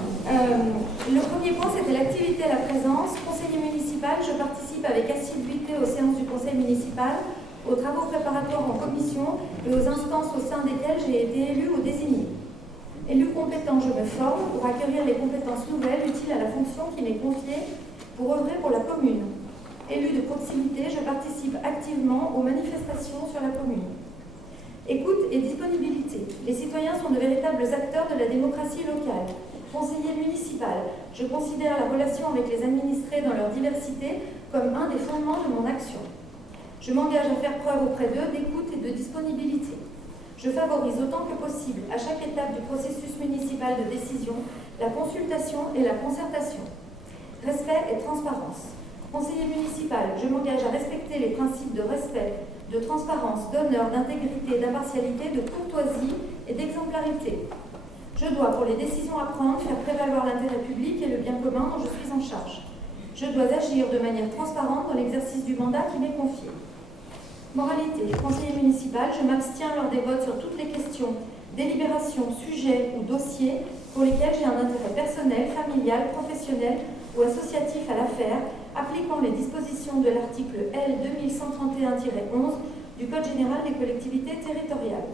le premier point, c'était l'activité à la présence. Conseiller municipal, je participe avec assiduité aux séances du conseil municipal, aux travaux préparatoires en commission et aux instances au sein desquelles j'ai été élu ou désigné. Élu compétent, je me forme pour acquérir les compétences nouvelles utiles à la fonction qui m'est confiée pour œuvrer pour la commune. Élu de proximité, je participe activement aux manifestations sur la commune. Écoute et disponibilité. Les citoyens sont de véritables acteurs de la démocratie locale. Conseiller municipal, je considère la relation avec les administrés dans leur diversité comme un des fondements de mon action. Je m'engage à faire preuve auprès d'eux d'écoute et de disponibilité. Je favorise autant que possible, à chaque étape du processus municipal de décision, la consultation et la concertation. Respect et transparence. Conseiller municipal, je m'engage à respecter les principes de respect, de transparence, d'honneur, d'intégrité, d'impartialité, de courtoisie et d'exemplarité. Je dois, pour les décisions à prendre, faire prévaloir l'intérêt public et le bien commun dont je suis en charge. Je dois agir de manière transparente dans l'exercice du mandat qui m'est confié. Moralité, conseiller municipal, je m'abstiens lors des votes sur toutes les questions, délibérations, sujets ou dossiers pour lesquels j'ai un intérêt personnel, familial, professionnel ou associatif à l'affaire, appliquant les dispositions de l'article L. 2131-11 du Code général des collectivités territoriales.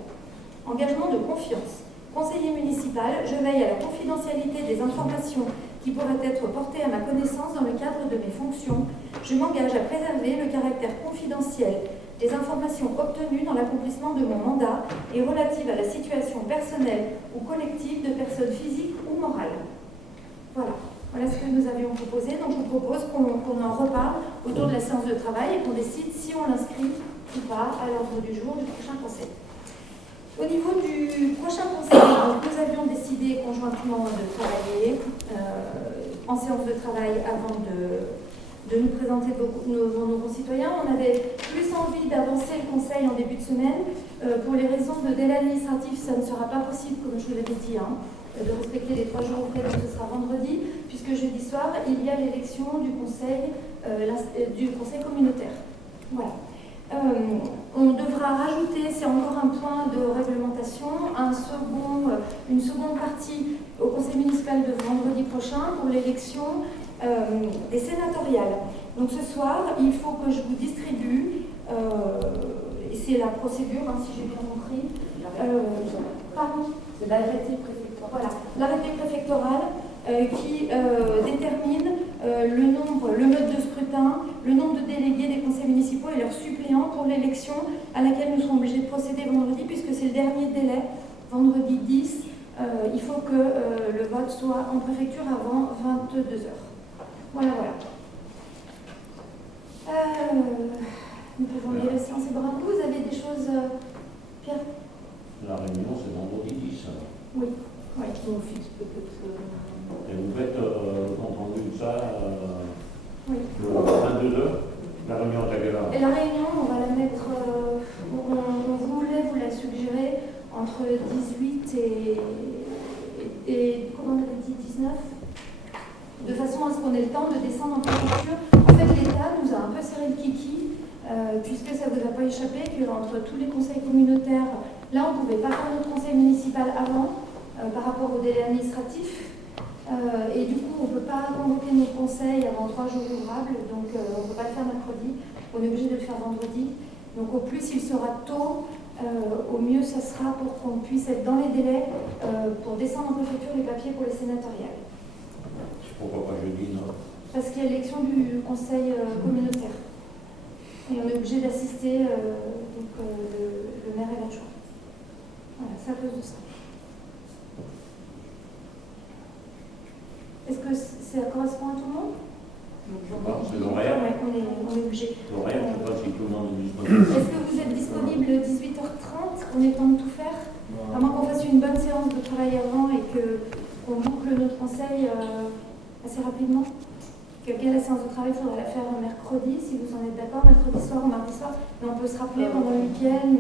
Engagement de confiance. Conseiller municipal, je veille à la confidentialité des informations qui pourraient être portées à ma connaissance dans le cadre de mes fonctions. Je m'engage à préserver le caractère confidentiel des informations obtenues dans l'accomplissement de mon mandat et relatives à la situation personnelle ou collective de personnes physiques ou morales. Voilà ce que nous avions proposé. Donc je vous propose qu'on en reparle autour de la séance de travail et qu'on décide si on l'inscrit ou pas à l'ordre du jour du prochain conseil. Au niveau du prochain conseil, nous avions décidé conjointement de travailler en séance de travail avant de nous présenter devant nos concitoyens. On avait plus envie d'avancer le conseil en début de semaine. Pour les raisons de délai administratif, ça ne sera pas possible, comme je vous l'avais dit, de respecter les 3 jours auprès, donc ce sera vendredi, puisque jeudi soir, il y a l'élection du conseil communautaire. Voilà. On devra rajouter, c'est encore un point de réglementation, une seconde partie au conseil municipal de vendredi prochain pour l'élection des sénatoriales. Donc ce soir, il faut que je vous distribue, et c'est la procédure, si j'ai bien compris, pardon, c'est l'arrêté préfectoral. Voilà, l'arrêté préfectoral qui détermine le mode de scrutin, le nombre de délégués des conseils municipaux et leurs suppléants pour l'élection à laquelle nous serons obligés de procéder vendredi, puisque c'est le dernier délai, vendredi 10. Il faut que le vote soit en préfecture avant 22h. Voilà. Nous pouvons lire les séances et bravo. Vous avez des choses, Pierre? La réunion, c'est vendredi 10. Oui. On fixe peut-être. Et vous faites compte rendu de ça Oui. 22h. La réunion est à quelle heure? Et la réunion, on va la mettre, on voulait vous la suggérer entre 18 et comment on avait dit, 19, de façon à ce qu'on ait le temps de descendre en préfecture. En fait, l'État nous a un peu serré le kiki, puisque ça ne vous a pas échappé qu'entre tous les conseils communautaires, là on ne pouvait pas faire notre conseil municipal avant, par rapport au délai administratif. Et du coup, on ne peut pas convoquer notre conseil avant 3 jours ouvrables, donc on ne peut pas le faire mercredi, on est obligé de le faire vendredi. Donc au plus il sera tôt, au mieux ça sera pour qu'on puisse être dans les délais pour descendre en préfecture les papiers pour les sénatoriales. Pourquoi pas jeudi, non? Parce qu'il y a l'élection du conseil communautaire. Et on est obligé d'assister le maire et l'adjoint. Voilà, c'est à cause de ça. Est-ce que ça correspond à tout le monde? C'est l'horaire. On est obligé. L'horaire, je ne sais pas si tout le monde est disponible. Est-ce que vous êtes disponible 18h30? On est temps de tout faire? À moins qu'on fasse une bonne séance de travail avant et qu'on boucle notre conseil assez rapidement. Quelqu'un, la séance de travail, il faudra la faire mercredi, si vous en êtes d'accord, mercredi soir ou mardi soir. Mais on peut se rappeler pendant le week-end.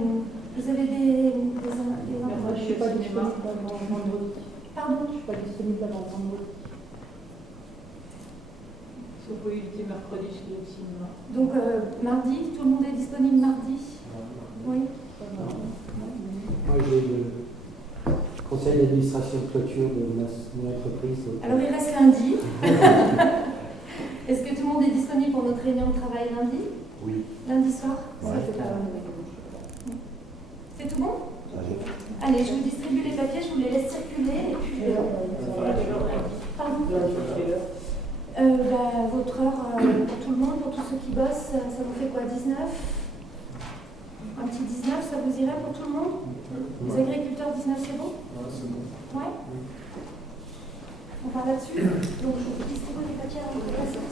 Vous avez des Moi, je ne suis pas disponible avant vendredi. Pardon? Je ne suis pas disponible avant vendredi. Sauf au ultime mercredi, je suis au cinéma. Donc, mardi, tout le monde est disponible mardi? Oui. Moi, j'ai le conseil d'administration de clôture de mon entreprise. Alors, il reste lundi. Est-ce que tout le monde est disponible pour notre réunion de travail lundi? Oui. Lundi soir? Ouais. C'est tout bon? Allez, je vous distribue les papiers, je vous les laisse circuler. Et puis, pardon? Votre heure pour tout le monde, pour tous ceux qui bossent, ça vous fait quoi, 19? Un petit 19, ça vous irait pour tout le monde? Les agriculteurs, 19, c'est bon? C'est bon. Ouais. On part là-dessus. Donc, je vous distribue les papiers avant de passer.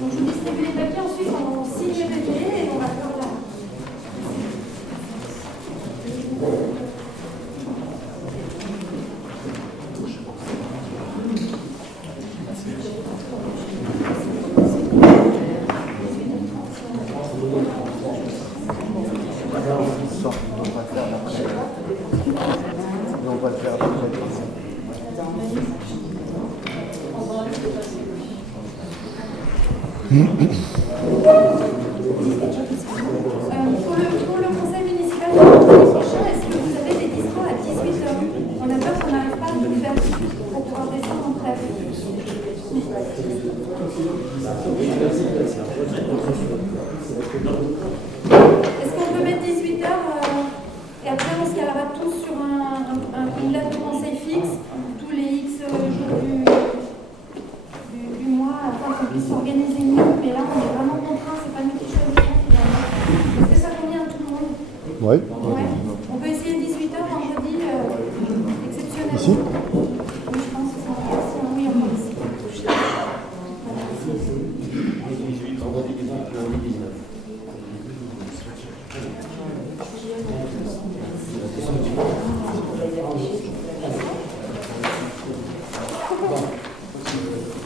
Donc, je vous distribue les papiers, ensuite on signe les papiers et on va faire là. Pour le conseil municipal prochain, est-ce que vous avez des distros à 18h? On a peur qu'on n'arrive pas à nous faire pour pouvoir descendre en préfecture. Est-ce qu'on peut mettre 18h et après on se calera tous sur une date de conseil fixe, tous les X jours du mois, afin qu'on puisse s'organiser mieux. Mais là, on est vraiment contraints, c'est pas nous qui choisissons finalement. Est-ce que ça convient à tout le monde? Oui. Ouais. On peut essayer 18h vendredi, exceptionnellement. Ici? Oui, je pense que c'est un peu oui, encore ici. Vendredi 18, lundi 19.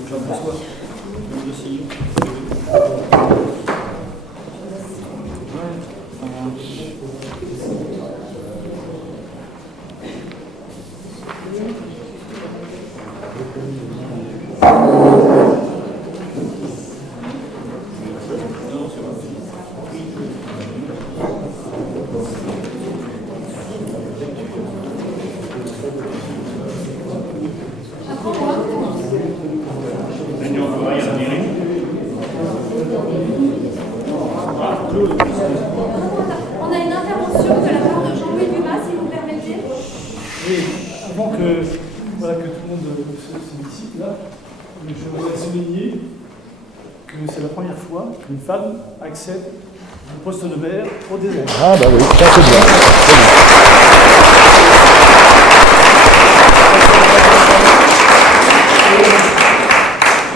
Jean-François. avant que, voilà, que tout le monde se décide là, je voudrais souligner que c'est la première fois qu'une femme accède au poste de maire au désert. Ah bah oui, ça c'est bien.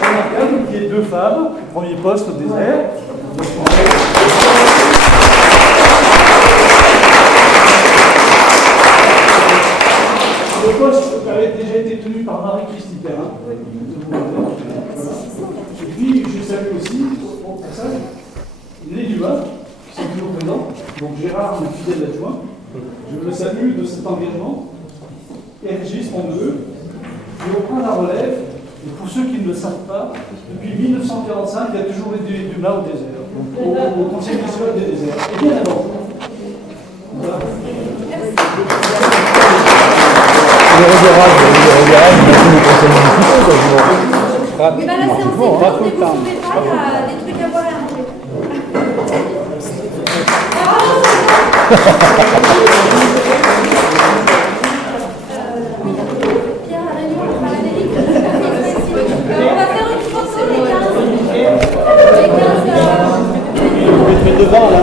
Remarquable qu'il y ait deux femmes, premier poste au désert. Le poste avait déjà été tenu par Marie-Christine Perrin. Et puis, je salue aussi, au passage, les Dumas, qui sont toujours présents. Donc Gérard, le fidèle adjoint. Je le salue de cet engagement. Et Régis, mon neveu, qui reprend la relève. Et pour ceux qui ne le savent pas, depuis 1945, il y a toujours eu des Dumas au désert, au Conseil municipal des déserts. Et bien avant. Voilà. Le redérage, merci le conseil municipal, quasiment. Oui, bah la séance est courte, ne vous sauvez pas, il y a des trucs à boire et à manger. Pierre, la réunion, on va faire une photo les 15. Les 15. Devant là,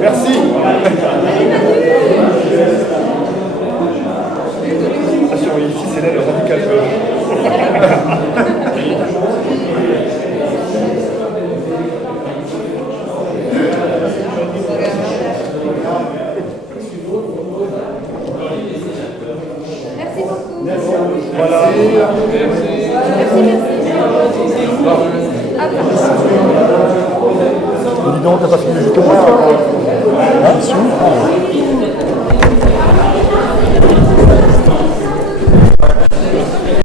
Merci. Attention, ici c'est là le radical Merci beaucoup. Voilà. Merci. Dis donc, t'as pas fini justement. Hein,